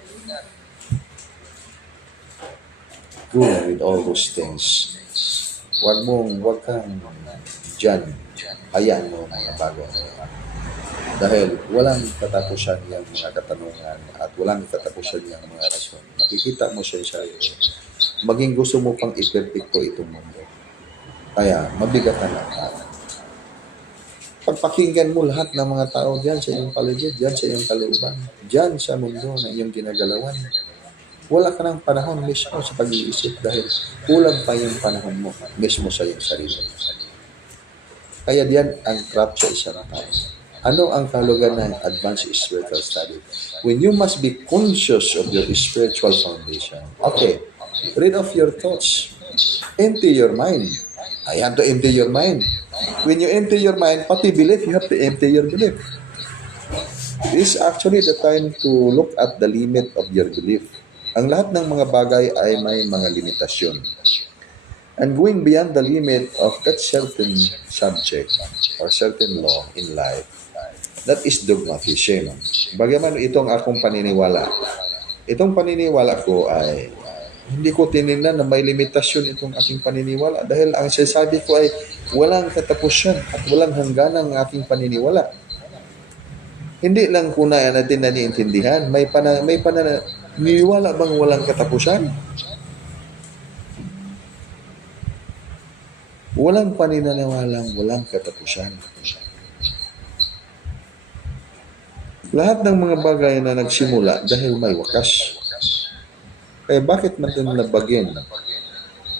go with all those things. Huwag kang dyan. Hayaan mo mga bago. Dahil walang katapusan yung mga katanungan at walang katapusan yung mga rason. Makikita mo siya sa iyo. Maging gusto mo pang iperpekto itong mundo. Kaya, mabigat na lang. Pagpakinggan mo lahat ng mga tao diyan sa iyong paligid, diyan sa iyong kalooban, diyan sa mundo na iyong ginagalawan. Wala ka ng panahon mismo sa pag-iisip dahil kulang pa yung panahon mo mismo sa iyong sarili. Kaya diyan ang trap sa isang tao. Ano ang kahulugan ng advanced spiritual study? When you must be conscious of your spiritual foundation. Okay, read off your thoughts. Empty your mind. I have to empty your mind. When you empty your mind, pati belief, you have to empty your belief. This is actually the time to look at the limit of your belief. Ang lahat ng mga bagay ay may mga limitasyon. And going beyond the limit of that certain subject or certain law in life, that is dogmatism. Bagaman itong akong paniniwala. Itong paniniwala ko ay hindi ko tinignan na may limitasyon itong aking paniniwala dahil ang sinasabi ko ay walang katapusan at walang hangganan ang aking paniniwala. Hindi lang ko na natin naniintindihan, may paniniwala bang walang katapusan? Walang paninaniwalang walang katapusan. Lahat ng mga bagay na nagsimula dahil may wakas. Kaya bakit natin nabagin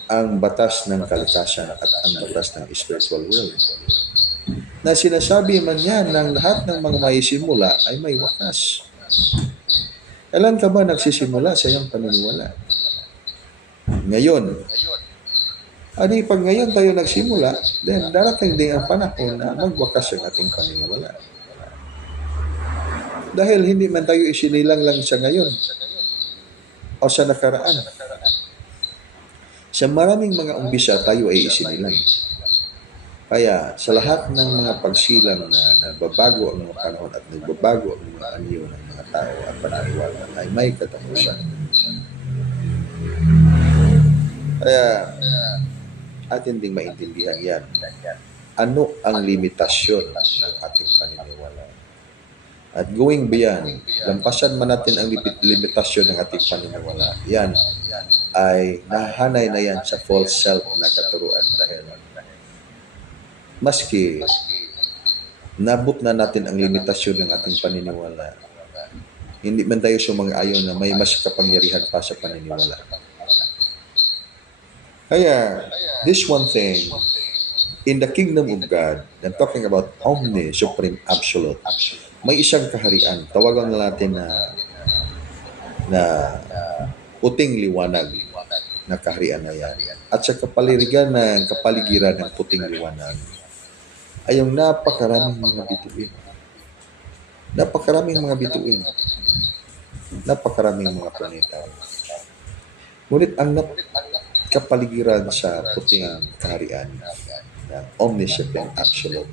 ang batas ng kalikasan at ang batas ng spiritual world? Na sinasabi man yan ng lahat ng mga may simula ay may wakas. Kailan ka ba nagsisimula sa iyong paniniwala? Ngayon. Adi, pag ngayon tayo nagsimula, then darating din ang panahon na magwakas ang ating paniniwala. Dahil hindi man tayo isinilang lang sa ngayon o sa nakaraan. Sa maraming mga umbisa tayo ay isinilang. Kaya sa lahat ng mga pagsilang na nagbabago ang mga panahon at nagbabago ang mga anyo ng mga tao at paniniwala ay may katapusan. Kaya atin ding maintindihan yan. Ano ang limitasyon ng ating paniniwala? At going beyond, lampasan man natin ang limitasyon ng ating paniniwala. Yan ay nahanay na yan sa false self na katuruan dahil maski nabot na natin ang limitasyon ng ating paniniwala, hindi man tayo sumang-ayon na may mas kapangyarihan pa sa paniniwala. Kaya, this one thing, in the kingdom of God, I'm talking about Omni, Supreme Absolute, may isang kaharian, tawagan na natin na puting liwanag na kaharian na yan. At sa kapaligiran ng puting liwanag, ay yung napakaraming mga bituin. Napakaraming mga bituin. Napakaraming mga planeta. Ngunit kapaligiran sa puting kaharian ng omniscient absolute.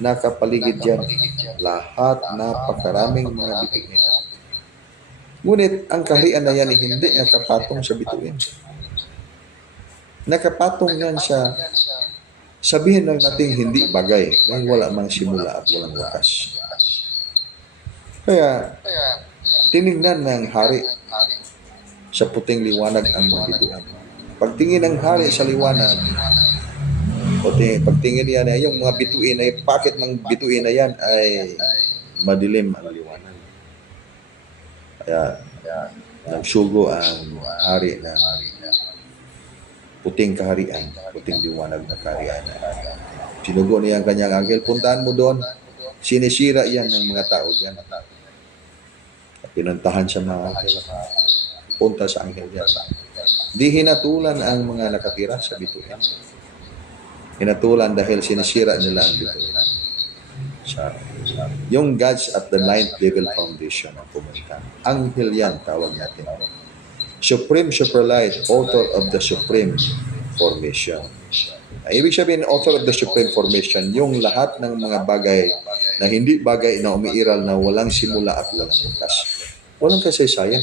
Nakapaligid yan lahat napakaraming mga bituin. Ngunit ang kaharian na yan ay hindi nakapatong sa bituin. Nakapatong yan sa sabihin lang natin hindi bagay dahil wala mang simula at walang wakas. Kaya tinignan ng hari sa puting liwanag ang mga bituin. Pagtingin ng hari sa liwanag, pagtingin niya na yung mga bituin ay bakit ng bituin na yan ay madilim ang liwanag. Kaya nagsugo ang hari na puting kaharian, puting liwanag na kaharian. Sinugo niya ang kanyang anghel, puntahan mo doon. Sinisira yan ng mga tao dyan. At pinuntahan sa mga anghel. Punta sa anghel yan. Di hinatulan ang mga nakatira sa bituin. Hinatulan dahil sinisira nila ang bituin. Yung gods at the ninth level foundation ang pumunta. Anghel yan, tawag natin. Supreme Superlight, author of the Supreme Formation. Ibig sabihin, author of the Supreme Formation, yung lahat ng mga bagay na hindi bagay na umiiral na walang simula at walang wakas. Walang kasaysayan.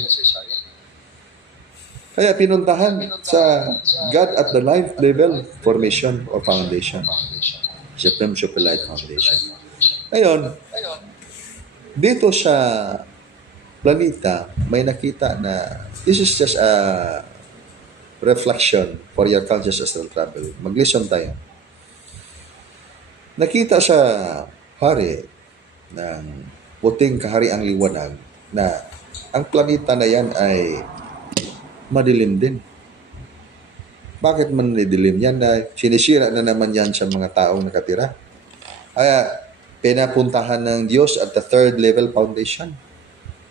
Kaya pinuntahan sa God at the ninth level formation or foundation. Supreme Superlight Foundation. Ngayon, dito sa planeta, may nakita na this is just a reflection for your conscious astral travel. Mag-listen tayo. Nakita sa hari ng puting kahariang liwanag na ang planeta na yan ay madilim din. Bakit man dilim yan? Na sinisira na naman yan sa mga taong nakatira. Kaya pinapuntahan ng Diyos at the third level foundation.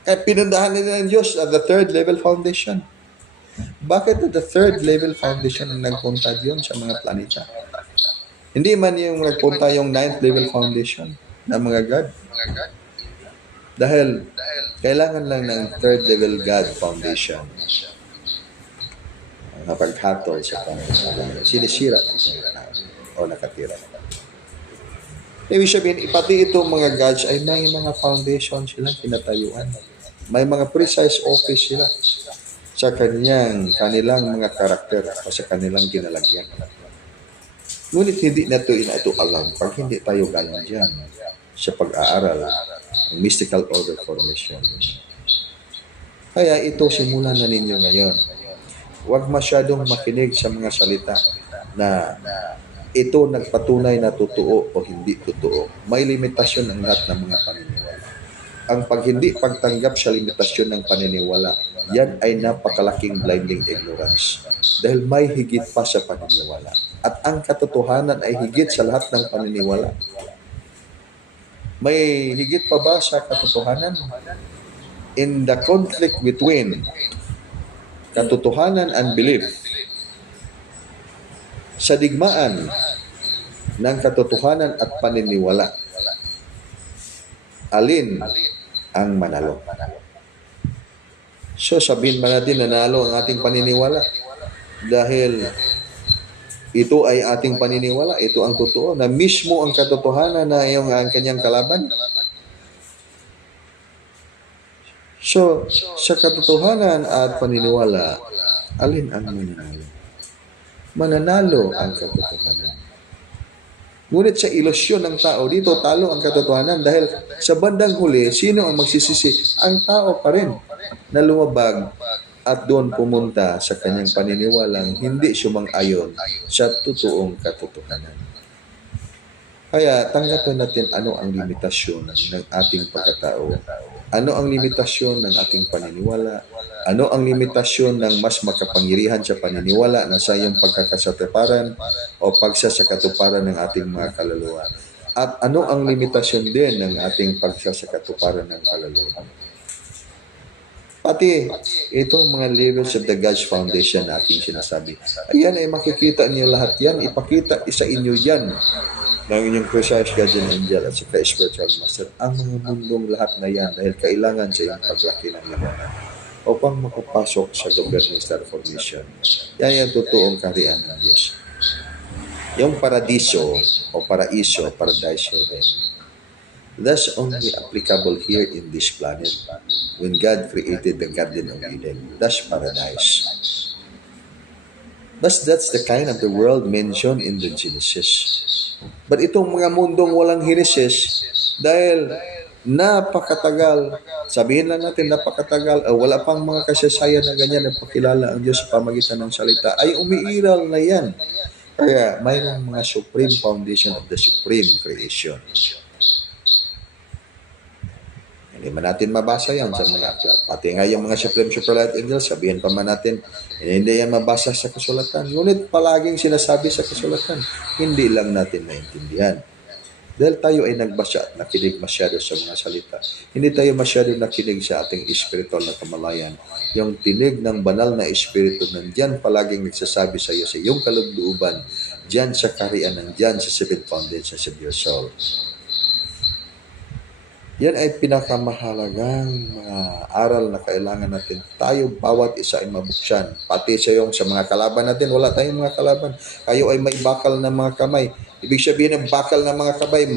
At pinundahan nila ng Diyos at the third level foundation. Bakit the third level foundation ang nagpunta diyon sa mga planeta? Hindi man yung nagpunta yung ninth level foundation ng mga God. Dahil kailangan lang ng third level God foundation ang napaghatol sa panginoon. Sinisira ng o nakatira. Ibig sabihin, pati itong mga gods ay may mga foundation silang pinatayuan. May mga precise office sila sa kanilang mga karakter o sa kanilang ginalagyan. Ngunit hindi na ito alam pag hindi tayo galing dyan sa pag-aaral ng mystical order formation. Kaya ito simulan na ninyo ngayon. Huwag masyadong makinig sa mga salita na ito nagpatunay na totoo o hindi totoo. May limitasyon ang lahat ng mga paniniwala. Ang hindi pagtanggap sa limitasyon ng paniniwala, yan ay napakalaking blinding ignorance. Dahil may higit pa sa paniniwala. At ang katotohanan ay higit sa lahat ng paniniwala. May higit pa ba sa katotohanan? In the conflict between katotohanan and belief, sa digmaan ng katotohanan at paniniwala, alin ang manalo? So sabihin ba natin nanalo ang ating paniniwala? Dahil ito ay ating paniniwala, ito ang totoo, na mismo ang katotohanan na ang kanyang kalaban. So, sa katotohanan at paniniwala, alin ang mananalo? Mananalo ang katotohanan. Ngunit sa ilusyon ng tao, dito talo ang katotohanan dahil sa bandang huli, sino ang magsisisi? Ang tao pa rin na lumabag at doon pumunta sa kanyang paniniwalang hindi sumang-ayon sa totoong katotohanan. Kaya tanggapin natin ano ang limitasyon ng ating pagkatao. Ano ang limitasyon ng ating paniniwala? Ano ang limitasyon ng mas makapangyarihan sa paniniwala na sa iyong pagkakasatuparan o pagsasakatuparan ng ating mga kaluluwa? At ano ang limitasyon din ng ating pagsasakatuparan ng kaluluwa? Pati itong mga levels of the God's Foundation na ating sinasabi. Ayan ay makikita niyo lahat yan. Ipakita sa inyo yan ng inyong precise guardian angel at saka spiritual master. Ang mga mundong lahat na yan dahil kailangan sa iyong paglaki ng labanan. upang makapasok sa gobyerno ng star formation. Yan yung totoong kaharian ng Diyos. Yung paradiso o paraiso, paradise heaven, that's only applicable here in this planet. When God created the Garden of Eden, that's paradise. But that's the kind of the world mentioned in the Genesis. But itong mga mundong walang Genesis, dahil napakatagal, sabihin lang natin napakatagal, wala pang mga kasaysayan na ganyan na pakilala ang Diyos sa pamagitan ng salita, ay umiiral na yan. Kaya mayroong mga supreme foundation of the supreme creation. Hindi man natin mabasa yan sa mga aklat. Pati nga yung mga supreme superlight angels, sabihin pa man natin, hindi yan mabasa sa kasulatan. Ngunit palaging sinasabi sa kasulatan, hindi lang natin naintindihan. Dahil tayo ay nagbasa at nakinig masyado sa mga salita. Hindi tayo masyado nakinig sa ating spiritual na kamalayan. Yung tinig ng banal na espiritu nandyan palaging nagsasabi sa iyo sa iyong kalooban, dyan sa kaharian ng dyan sa seven foundations of your soul. Yan ay pinakamahalagang mga aral na kailangan natin. Tayo bawat isa ay mabuksan. Pati sa yung sa mga kalaban natin, wala tayong mga kalaban. Kayo ay may bakal na mga kamay. Ibig sabihin ng bakal na mga kamay,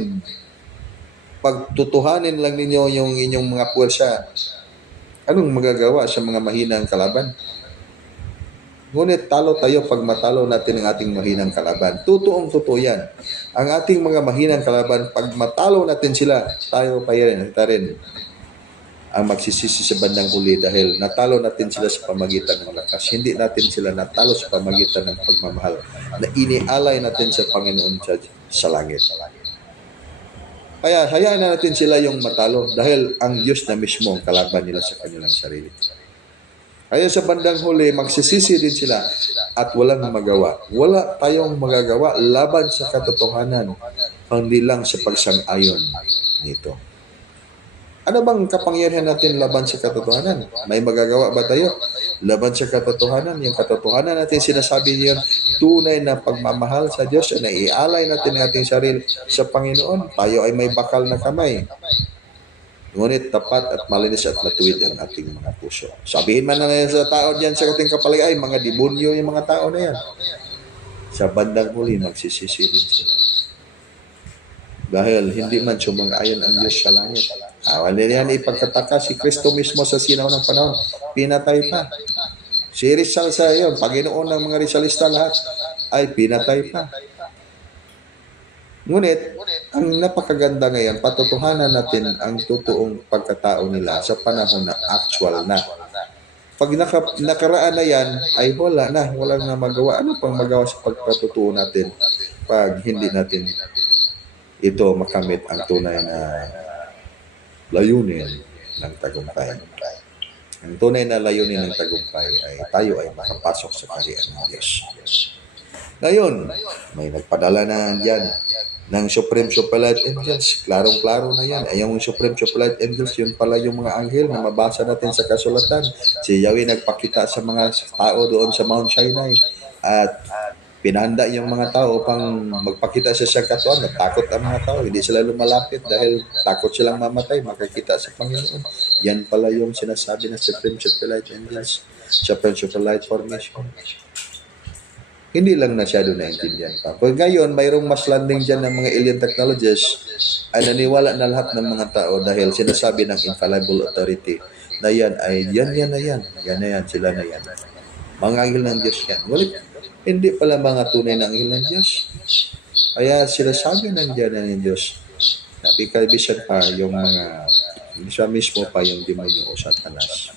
pagtutuhanin lang ninyo yung inyong mga puwersa. Anong magagawa sa mga mahinang kalaban? Ngunit talo tayo pag matalo natin ang ating mahinang kalaban. Totoo yan. Ang ating mga mahinang kalaban, pag matalo natin sila, tayo pa rin ang magsisisi sa bandang huli dahil natalo natin sila sa pamagitan ng lakas. Hindi natin sila natalo sa pamagitan ng pagmamahal na inialay natin sa Panginoon sa langit. Kaya hayaan na natin sila yung matalo dahil ang Diyos na mismo ang kalaban nila sa kanilang sarili. Kaya sa bandang huli, magsisisi din sila at walang magawa. Wala tayong magagawa laban sa katotohanan, hindi lang sa pagsang-ayon nito. Ano bang kapangyarihan natin laban sa katotohanan? May magagawa ba tayo laban sa katotohanan? Yung katotohanan natin sinasabi niyon, tunay na pagmamahal sa Diyos na ialay natin ang ating sarili sa Panginoon. Tayo ay may bakal na kamay. Ngunit tapat at malinis at matuwid ang ating mga puso. Sabihin man na yan sa tao dyan sa ating kapalagay, mga demonyo yung mga tao na yan. Sa bandang huli, magsisisi din sila. Dahil hindi man sumang-ayon ang Diyos sa langit. Wala yan ipagkataka si Kristo mismo sa sinaw ng panahon. Pinatay pa. Si Rizal sa iyon, Panginoon ng mga Rizalista lahat, ay pinatay pa. Ngunit, ang napakaganda ngayon, patutuhanan natin ang totoong pagkatao nila sa panahon na actual na. Pag nakaraan na yan, ay wala na, walang na magawa. Ano pang magawa sa pagkatutuo natin pag hindi natin ito makamit ang tunay na layunin ng tagumpay. Ang tunay na layunin ng tagumpay ay tayo ay makapasok sa kaharian ng Diyos. Ngayon, may nagpadala na yan ng Supreme Superlight Angels. Klarong-klaro na yan. Ay yung Supreme Superlight Angels, yun pala yung mga anghel na mabasa natin sa kasulatan. Si Yahweh nagpakita sa mga tao doon sa Mount Sinai at pinahanda yung mga tao upang magpakita sa sangkatuan. Natakot ang mga tao. Hindi sila lumalapit dahil takot silang mamatay, makakita sa Panginoon. Yan pala yung sinasabi ng Supreme Superlight Angels, Supreme Superlight Formation. Hindi lang masyado naintindihan pa. Kung ngayon, mayroong mas landing dyan ng mga alien technologies, ay naniwala na lahat ng mga tao dahil sinasabi ng infallible authority na yan ay yan na yan, sila na yan. Mga anghel ng Diyos yan. Walit, hindi pala mga tunay na anghel ng Diyos. Kaya sinasabi ng dyan ng Diyos, napikalbisan pa yung mga, siya mismo pa yung demonyo o satanas.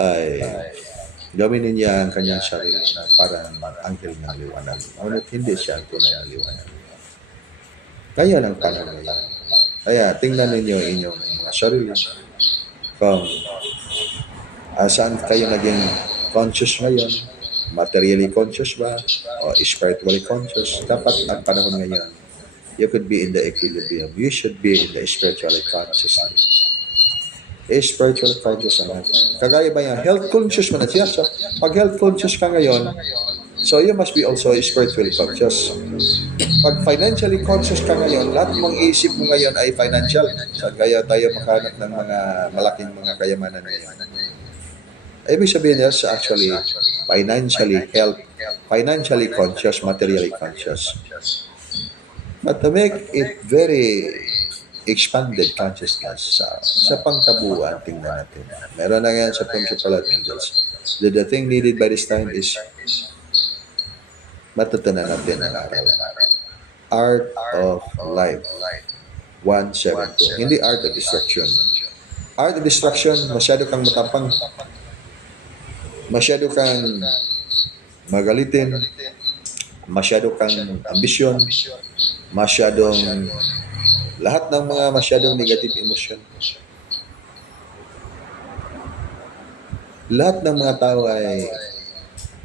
Ay, gawin niya ang kanyang sarili na parang anghel ng liwanag. Ngunit hindi siya ang tunay na liwanag. Kaya ng panahon ngayon. Kaya tingnan ninyo inyong mga sarili. Kung saan kayo naging conscious ngayon, materially conscious ba, o spiritually conscious, dapat ang panahon ngayon, you could be in the equilibrium. You should be in the spiritually consciously. Spiritual conscious ang natin. Kagaya ba yan? Health conscious mo na siya. So, pag health conscious ka ngayon, So you must be also spiritually conscious. Pag financially conscious ka ngayon, lahat mong isip mo ngayon ay financial. Saan kaya tayo makahanap ng mga malaking mga kayamanan ngayon? Ibig sabihin niya sa actually financially financially conscious, materially conscious. But to make it very expanded consciousness sa pangkabuuan, tingnan natin. Meron na yan sa Principal Angels. The thing needed by this time is matutunan natin ang aral. Art of Life 172. Hindi Art of Destruction. Art of Destruction, masyado kang matapang. Masyado kang magalitin. Masyado kang ambisyon. Masyadong lahat ng mga masyadong negative emotion. Lahat ng mga tao ay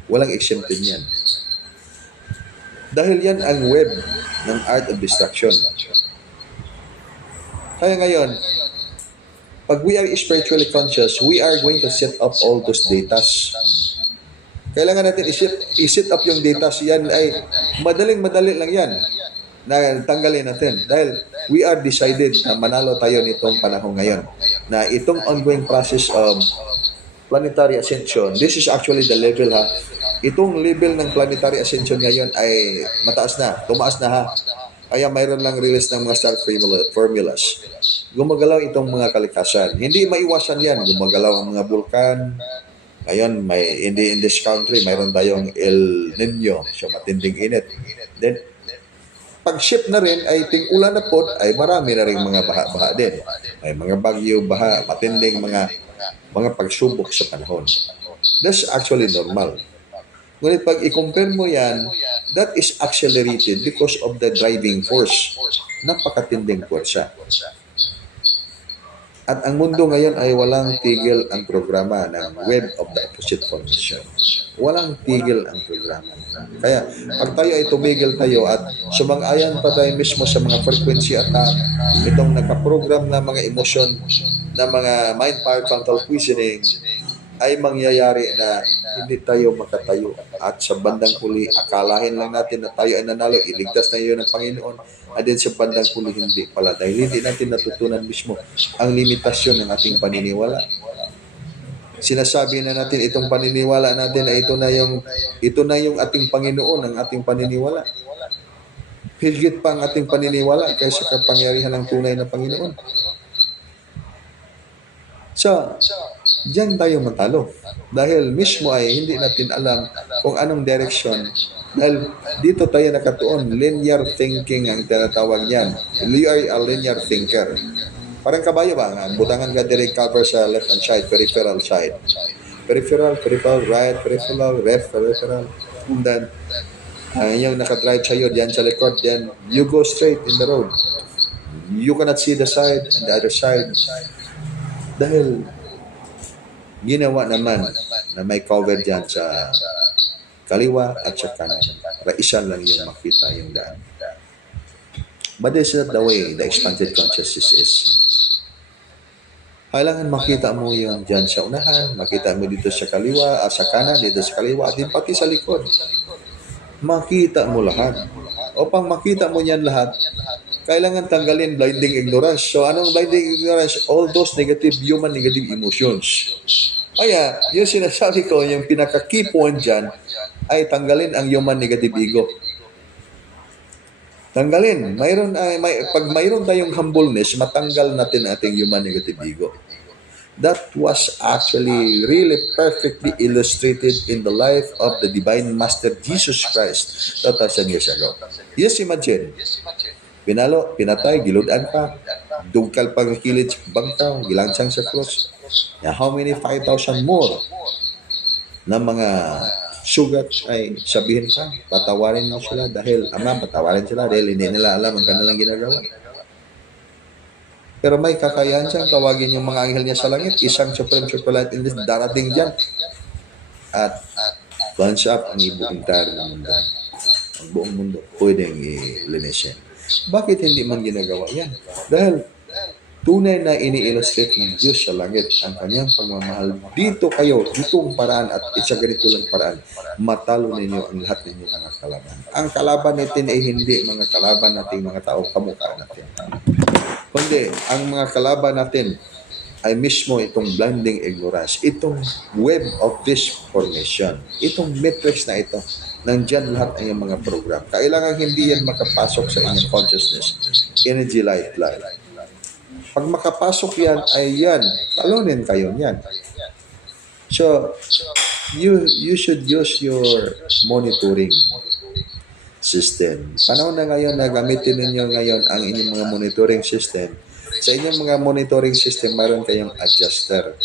walang exempted yan. Dahil yan ang web ng Art of Destruction. Kaya ngayon, pag we are spiritually conscious, we are going to set up all those datas. Kailangan natin i-set up yung datas. Yan ay madaling-madali lang yan na tanggalin natin. Dahil we are decided na manalo tayo nitong panahon ngayon. Na itong ongoing process of planetary ascension, this is actually the level ha. Itong level ng planetary ascension ngayon ay mataas na, tumaas na ha. Kaya mayroon lang release ng mga star formulas. Gumagalaw itong mga kalikasan. Hindi maiwasan yan. Gumagalaw ang mga vulkan. Ngayon, in this country, mayroon tayong El Nino. So, matinding init. Then, pag shift na rin, ay ting-ulan na po, ay marami na rin mga baha-baha din. May mga bagyo, baha, matinding mga pagsubok sa panahon. That's actually normal. Ngunit pag i-compare mo yan, that is accelerated because of the driving force. Napakatinding puwersa. At ang mundo ngayon ay walang tigil ang programa ng Web of the Opposite Formation. Walang tigil ang programa. Kaya pag tayo ay tumigil tayo at sumang-ayan pa tayo mismo sa mga frequency at itong nakaprogram na mga emosyon, na mga mind power frontal poisoning, ay mangyayari na hindi tayo makatayo. At sa bandang huli, akalahin lang natin na tayo ay nanalo, iligtas na yun ng Panginoon. At din sa bandang huli, hindi pala. Dahil hindi natin natutunan mismo ang limitasyon ng ating paniniwala. Sinasabi na natin itong paniniwala natin na ito na yung ating Panginoon, ang ating paniniwala. Higit pa ang ating paniniwala kaysa kapangyarihan ng tunay na Panginoon. So, diyan tayo matalo. Dahil mismo ay hindi natin alam kung anong direction. Dahil dito tayo nakatuon. Linear thinking ang tinatawag niyan. You are a linear thinker. Parang kabayo ba? Butangan ka direct cover sa left hand side, peripheral side. Peripheral, right, peripheral, left, peripheral. And then, yung nakadrive sa'yo, diyan sa likod, then you go straight in the road. You cannot see the side and the other side. Dahil ginawa naman na may cover dyan sa kaliwa at sa kanan. Para isa lang yung makita yung daan. But this is not the way the expanded consciousness is. Kailangan makita mo yung dyan sa unahan, makita mo dito sa kaliwa, sa kanan, dito sa kaliwa, at din pati sa likod. Makita mo lahat. Upang makita mo yan lahat, kailangan tanggalin blinding ignorance. So, anong blinding ignorance? All those negative emotions. Kaya, yung sinasabi ko, yung pinaka-key point dyan, ay tanggalin ang human negative ego. Tanggalin. Pag mayroon tayong humbleness, matanggal natin ating human negative ego. That was actually really perfectly illustrated in the life of the Divine Master Jesus Christ 2,000 years ago. Yes, imagine. Pinalo, pinatay, giludan pa, dugkal pagkilid sa bangka, gilansang sa cross. How many 5,000 more na mga sugat ay sabihin pa, patawarin mo sila dahil, Ama, patawarin sila dahil hindi nila alam ang kanilang ginagawa. Pero may kakayahan siyang tawagin yung mga anghel niya sa langit, isang supreme superlight in this darating dyan. At bunch up ang ibuong entire ng mundo. Ang buong mundo pwedeng ilinisin. Bakit hindi man ginagawa yan? Dahil Tunay na ini-illustrate ng Diyos sa langit ang kanyang pagmamahal. Dito kayo, ditong paraan at sa ganito lang paraan, matalo ninyo ang lahat ninyo mga kalaban. Ang kalaban natin ay hindi mga kalaban nating mga tao kamukha natin. Kundi, ang mga kalaban natin ay mismo itong blinding ignorance, itong web of this formation, itong matrix na ito, nandyan lahat ng mga program. Kailangan hindi yan makapasok sa inyong consciousness, energy, light, life. Pag makapasok yan, ay yan, talunin kayo yan. So, you should use your monitoring system. Panahon na ngayon na gamitin ninyo ngayon ang inyong mga monitoring system. Sa inyong mga monitoring system, mayroon kayong adjuster.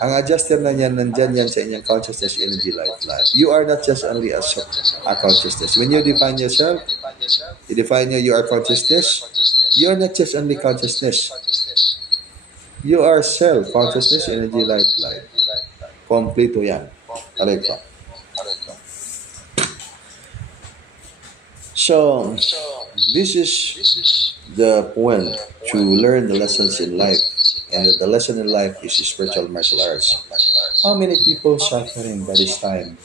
Ang adjuster na yan, nandyan yan sa inyong consciousness, energy, life, life. You are not just only a consciousness. When you define yourself, you define you are consciousness, you are not just only consciousness. You are self, consciousness, energy, life, life. Kompleto yan. Aleka. So, this is the point to learn the lessons in life. And the lesson in life is spiritual martial arts. How many people suffering by this time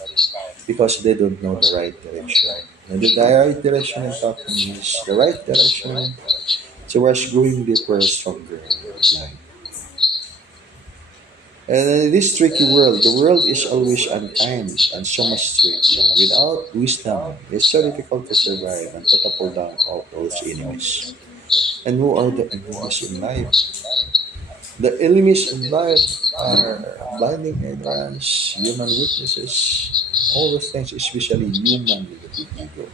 because they don't know the right direction? And the right direction I'm talking is the right direction towards going deeper, stronger life. And in this tricky world, the world is always unkind and so much tricky. Without wisdom, it's so difficult to survive and to topple down all those enemies. And who are the enemies in life? The enemies in life are blinding ignorance, human weaknesses, all those things, especially human negative ego.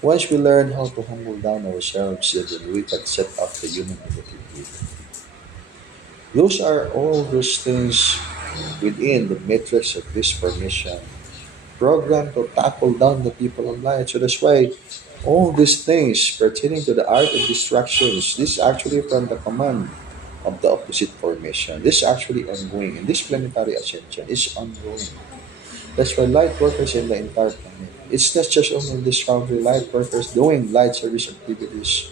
Once we learn how to humble down ourselves, then we can set up the human negative ego. Those are all those things within the matrix of this formation, programmed to tackle down the people of light. So that's why all these things pertaining to the art of distractions, this is actually from the command of the opposite formation. This is actually ongoing, and this planetary ascension is ongoing. That's why light workers in the entire planet. It's not just only this country, light workers doing light service activities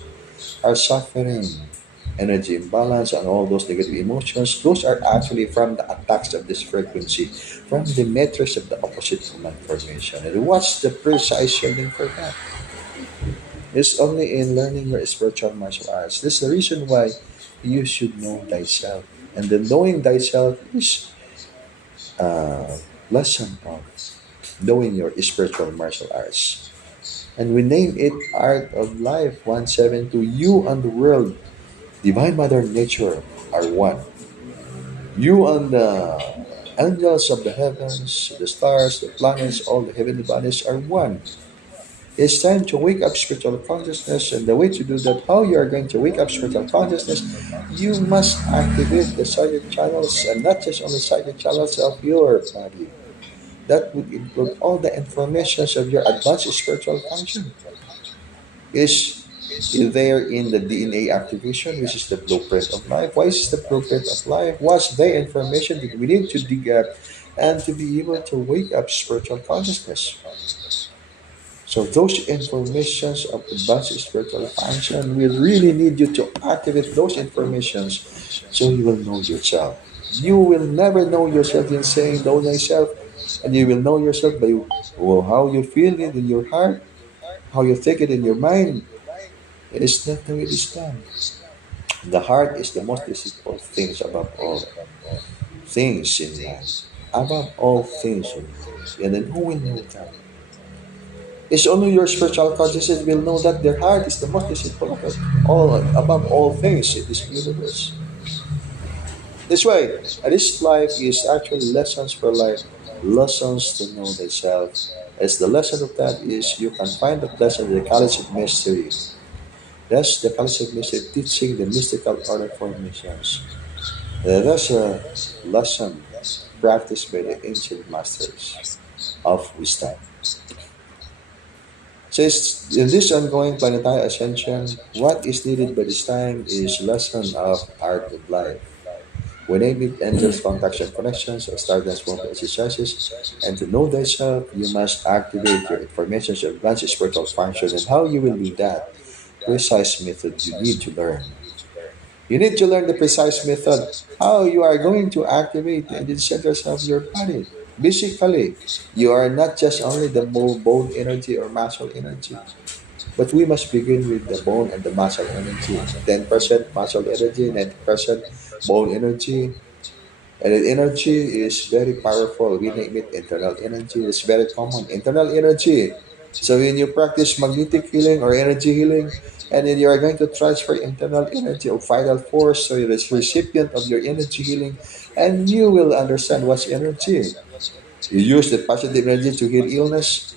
are suffering energy imbalance and all those negative emotions. Those are actually from the attacks of this frequency, from the matrix of the opposite command formation. And what's the precise shading for that? It's only in learning your spiritual martial arts. This is the reason why you should know thyself. And the knowing thyself is lesson of knowing your spiritual martial arts. And we name it Art of Life 172. You and the world, Divine Mother Nature are one. You and the angels of the heavens, the stars, the planets, all the heavenly bodies are one. It's time to wake up spiritual consciousness, and the way to do that, how you are going to wake up spiritual consciousness, you must activate the psychic channels, and not just only psychic channels of your body. That would include all the informations of your advanced spiritual function. Is there in the DNA activation, which is the blueprint of life. Why is the blueprint of life? What's the information that we need to dig up and to be able to wake up spiritual consciousness? So those informations of advanced spiritual function will really need you to activate those informations so you will know yourself. You will never know yourself in saying know thyself, and you will know yourself by how you feel it in your heart, how you think it in your mind. It's not the way it is done. The heart is the most deceitful things above all things in life. Above all things in life. And then who will know that? It's only your spiritual consciousness will know that their heart is the most deceitful of all above all things in this universe. This way, this life is actually lessons for life, lessons to know thyself. As the lesson of that is you can find the lesson in the college of mystery. That's the concept of teaching the mystical order formations. That's a lesson practiced by the ancient masters of wisdom. So in this ongoing planetary ascension, what is needed by this time is lesson of art of life. When I meet angels, contacts, and connections, or stardust movement exercises, and to know thyself, you must activate your information of advanced spiritual function, and how you will do that precise method you need to learn. You need to learn the precise method how you are going to activate the energy centers of your body. Basically, you are not just only the bone energy or muscle energy, but we must begin with the bone and the muscle energy. 10% muscle energy, 90% bone energy. And the energy is very powerful. We name it internal energy. It's very common. Internal energy. So when you practice magnetic healing or energy healing, and then you are going to transfer internal energy of vital force, so you're the recipient of your energy healing, and you will understand what's energy. You use that positive energy to heal illness,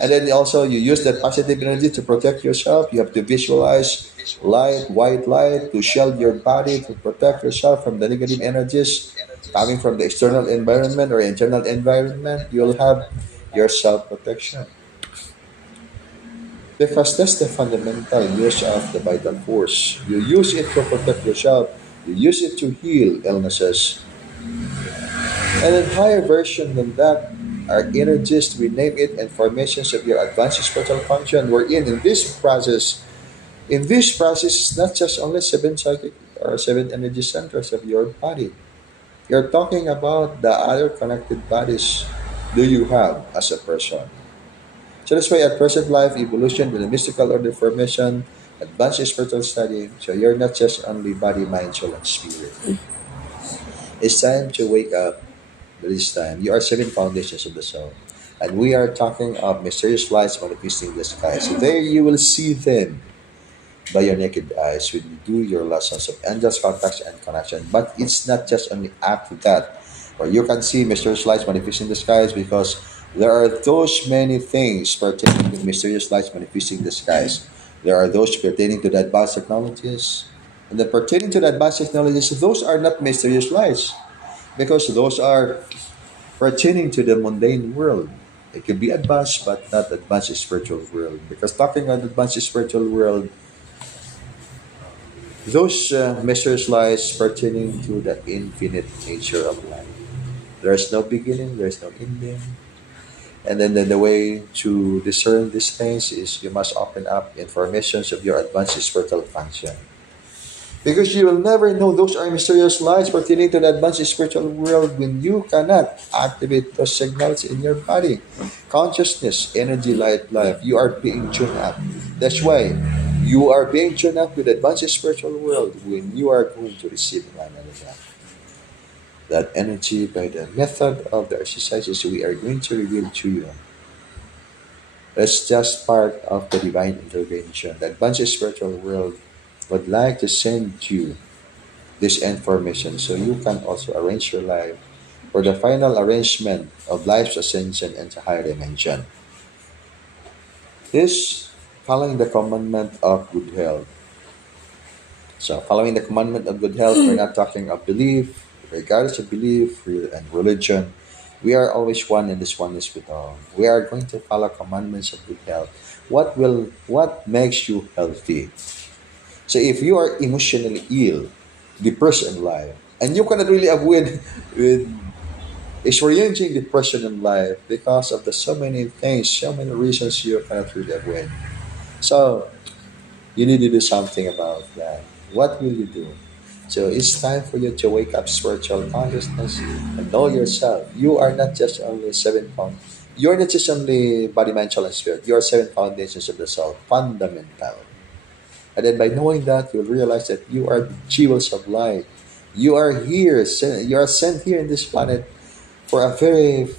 and then also you use that positive energy to protect yourself. You have to visualize light, white light, to shield your body, to protect yourself from the negative energies coming from the external environment or internal environment. You'll have your self protection. Because that's the fundamental use of the vital force. You use it to protect yourself, you use it to heal illnesses. And then higher version than that are energies, we name it, and formations of your advanced spiritual function. We're in this process. In this process, it's not just only seven psychic or seven energy centers of your body. You're talking about the other connected bodies do you have as a person. So that's why at present life, evolution with the mystical order formation, advanced spiritual study. So you're not just only body, mind, soul, and spirit. It's time to wake up this time. You are seven foundations of the soul. And we are talking of mysterious lights manifesting in the sky. So there you will see them by your naked eyes when you do your lessons of angels, contacts, and connection. But it's not just only after that, where you can see mysterious lights manifesting in the skies, because there are those many things pertaining to mysterious lights manifesting in the skies. There are those pertaining to the advanced technologies. And the pertaining to the advanced technologies, those are not mysterious lights, because those are pertaining to the mundane world. It could be advanced, but not advanced spiritual world. Because talking about advanced spiritual world, those measures lies pertaining to the infinite nature of life. There is no beginning, there is no ending. And then the way to discern these things is you must open up informations of your advanced spiritual function. Because you will never know those are mysterious lies pertaining to the advanced spiritual world when you cannot activate those signals in your body. Consciousness, energy, light, life, you are being tuned up. That's why you are being tuned up with the advanced spiritual world when you are going to receive one another. That energy by the method of the exercises we are going to reveal to you. That's just part of the divine intervention. The advanced spiritual world would like to send you this information so you can also arrange your life for the final arrangement of life's ascension into higher dimension. This following the commandment of good health. So following the commandment of good health, we're not talking of belief, regardless of belief and religion. We are always one in this oneness with all. We are going to follow commandments of good health. What makes you healthy? So if you are emotionally ill, depressed in life, and you cannot really avoid with experiencing depression in life because of the so many things, so many reasons you cannot really avoid. So you need to do something about that. What will you do? So it's time for you to wake up spiritual consciousness and know yourself. You are not just only seven pound. You're not just only body, mind, soul, and spirit. You are seven foundations of the soul, fundamental. And then by knowing that, you'll realize that you are the jewels of light. You are here, you are sent here in this planet for a very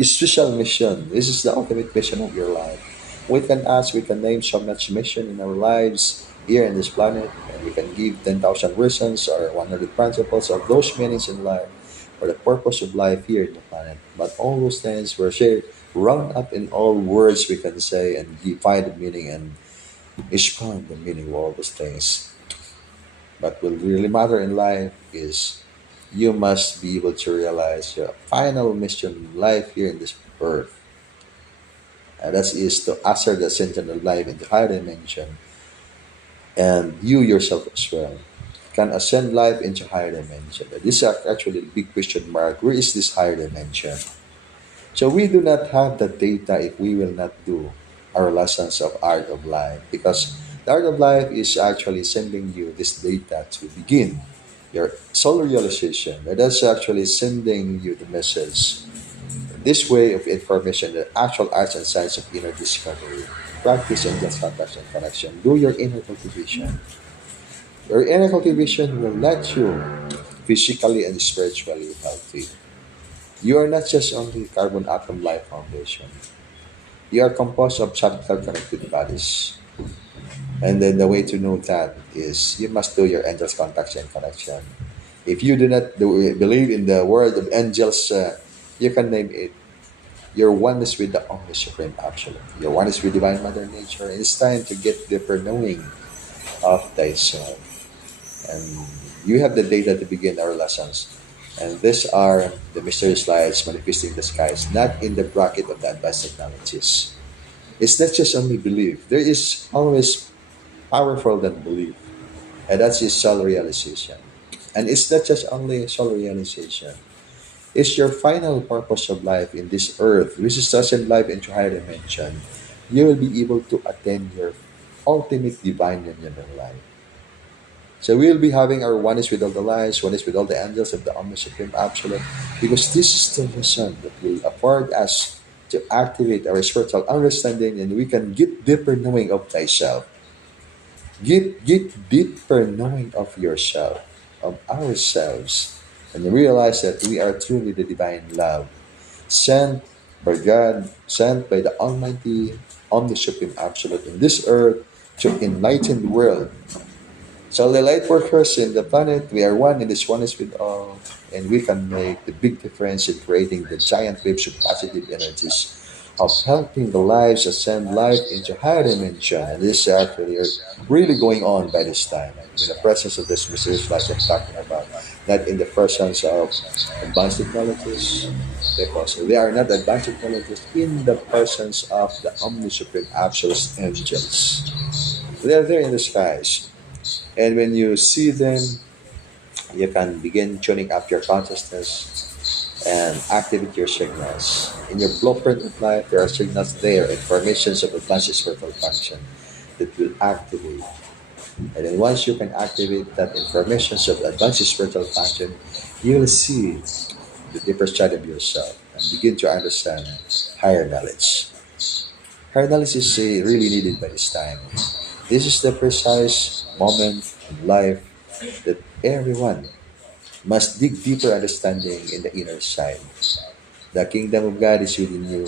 special mission. This is the ultimate mission of your life. We can ask, we can name so much mission in our lives here in this planet, and we can give 10,000 reasons or 100 principles of those meanings in life for the purpose of life here in the planet. But all those things were shared, round up in all words we can say and define the meaning and expound the meaning of all those things. But what really matter in life is you must be able to realize your final mission in life here in this earth. And that is to usher the ascension of life into higher dimension. And you yourself as well can ascend life into higher dimension. And this is actually a big question mark. Where is this higher dimension? So we do not have the data if we will not do our lessons of art of life, because The art of life is actually sending you this data to begin your soul realization. That is actually sending you the message. This way of information, the actual arts and science of inner discovery. Practice and just contact and connection. Do your inner cultivation. Your inner cultivation will let you physically and spiritually healthy. You are not just only carbon atom life foundation. You are composed of chemical connected bodies. And then the way to know that is you must do your angels contact and connection. If you do not believe in the word of angels, you can name it. Your oneness with the Omni Supreme Absolute. Your oneness with Divine Mother Nature. And it's time to get deeper knowing of thyself. And you have the data to begin our lessons. And these are the mysterious lights manifesting the skies, not in the bracket of the advanced technologies. It's not just only belief. There is always powerful than belief. And that's his soul realization. And it's not just only soul realization. It's your final purpose of life in this earth, which is such in life into higher dimension. You will be able to attain your ultimate divine union in life. So we'll be having our oneness with all the lights, oneness with all the angels of the Omni Supreme Absolute, because this is the lesson that will afford us to activate our spiritual understanding and we can get deeper knowing of thyself. Get deeper knowing of yourself, of ourselves, and realize that we are truly the divine love, sent by God, sent by the Almighty, Omni Supreme Absolute in this earth to enlighten the world. So the light workers in the planet, we are one in this oneness with all, and we can make the big difference in creating the giant waves of positive energies of helping the lives ascend life into higher dimension. And this is actually really going on by this time. In the presence of this mysterious light I'm talking about, not in the presence of advanced technologies, because they are not advanced technologies in the presence of the Omni Supreme Absolute angels. They are there in the skies. And when you see them, you can begin tuning up your consciousness and activate your signals. In your blueprint of life, there are signals there, informations of advanced spiritual function that will activate. And then once you can activate that informations of advanced spiritual function, you will see the deeper side of yourself and begin to understand higher knowledge. Higher knowledge is really needed by this time. This is the precise moment in life that everyone must dig deeper understanding in the inner side. The kingdom of God is within you,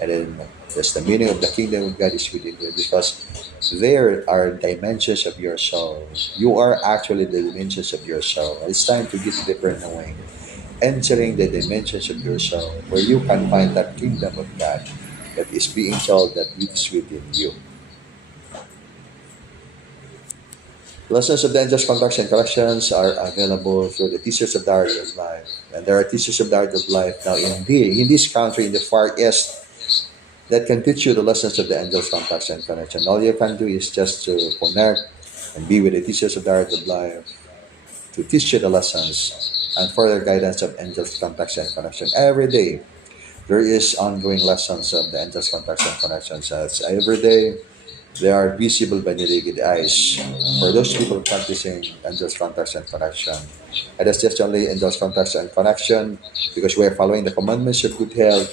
and then that's the meaning of the kingdom of God is within you because there are dimensions of your soul. You are actually the dimensions of your soul. And it's time to get deeper knowing, entering the dimensions of your soul, where you can find that kingdom of God that is being told that it is within you. Lessons of the Angels Contacts and Corrections are available through the Teachers of the Art of Life. And there are Teachers of the Art of Life now in this country, in the Far East, that can teach you the lessons of the Angels Contacts and Connection. All you can do is just to connect and be with the Teachers of the Art of Life to teach you the lessons and further guidance of Angels Contacts and Connection. Every day, there is ongoing lessons of the Angels Contacts and Connections. As every day, they are visible by the naked eyes. For those people practicing angels contacts and connection, and that's just only angels contacts and connection because we are following the commandments of good health.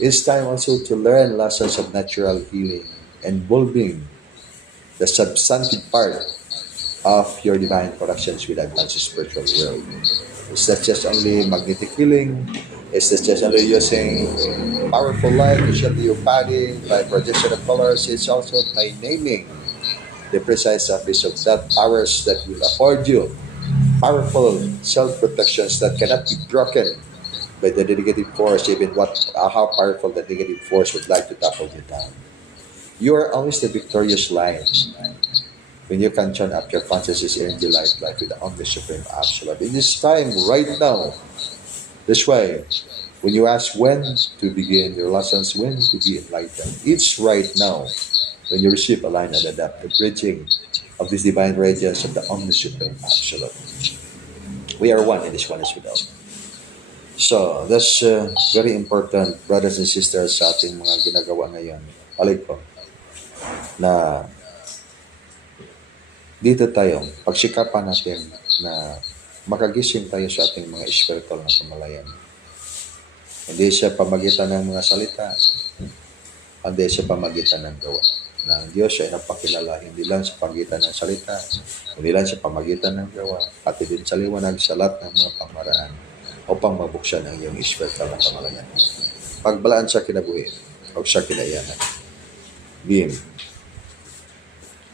It's time also to learn lessons of natural healing, involving the substantive part of your divine connections with advanced spiritual world. It's not just only magnetic healing. It's not just only using powerful light to shield your body by projection of colors. It's also by naming the precise surface of that powers that will afford you powerful self-protections that cannot be broken by the negative force, even how powerful the negative force would like to topple you down. You are always the victorious light when you can turn up your consciousness energy light with the Omni Supreme Absolute. In this time, right now, that's why when you ask when to begin your lessons, when to be enlightened, it's right now when you receive, align, and adapt the bridging of this divine radiance of the Omni Supreme Absolute. We are one in this oneness with all. So, that's very important, brothers and sisters, sa ating mga ginagawa ngayon. Alay po, na dito tayo, pagsikapan natin na makagising tayo sa ating mga spiritual na kamalayan. Hindi siya pamagitan ng mga salita, hindi siya pamagitan ng gawa. Na ang Diyos ay napakilala, hindi lang sa pagitan ng salita, hindi lang sa pamagitan ng gawa, pati din sa liwanag sa lahat ng mga pamaraan upang mabuksan ang iyong spiritual na kamalayan. Pagbalaan sa kinabuhi o sa kinaiyanan. Bim.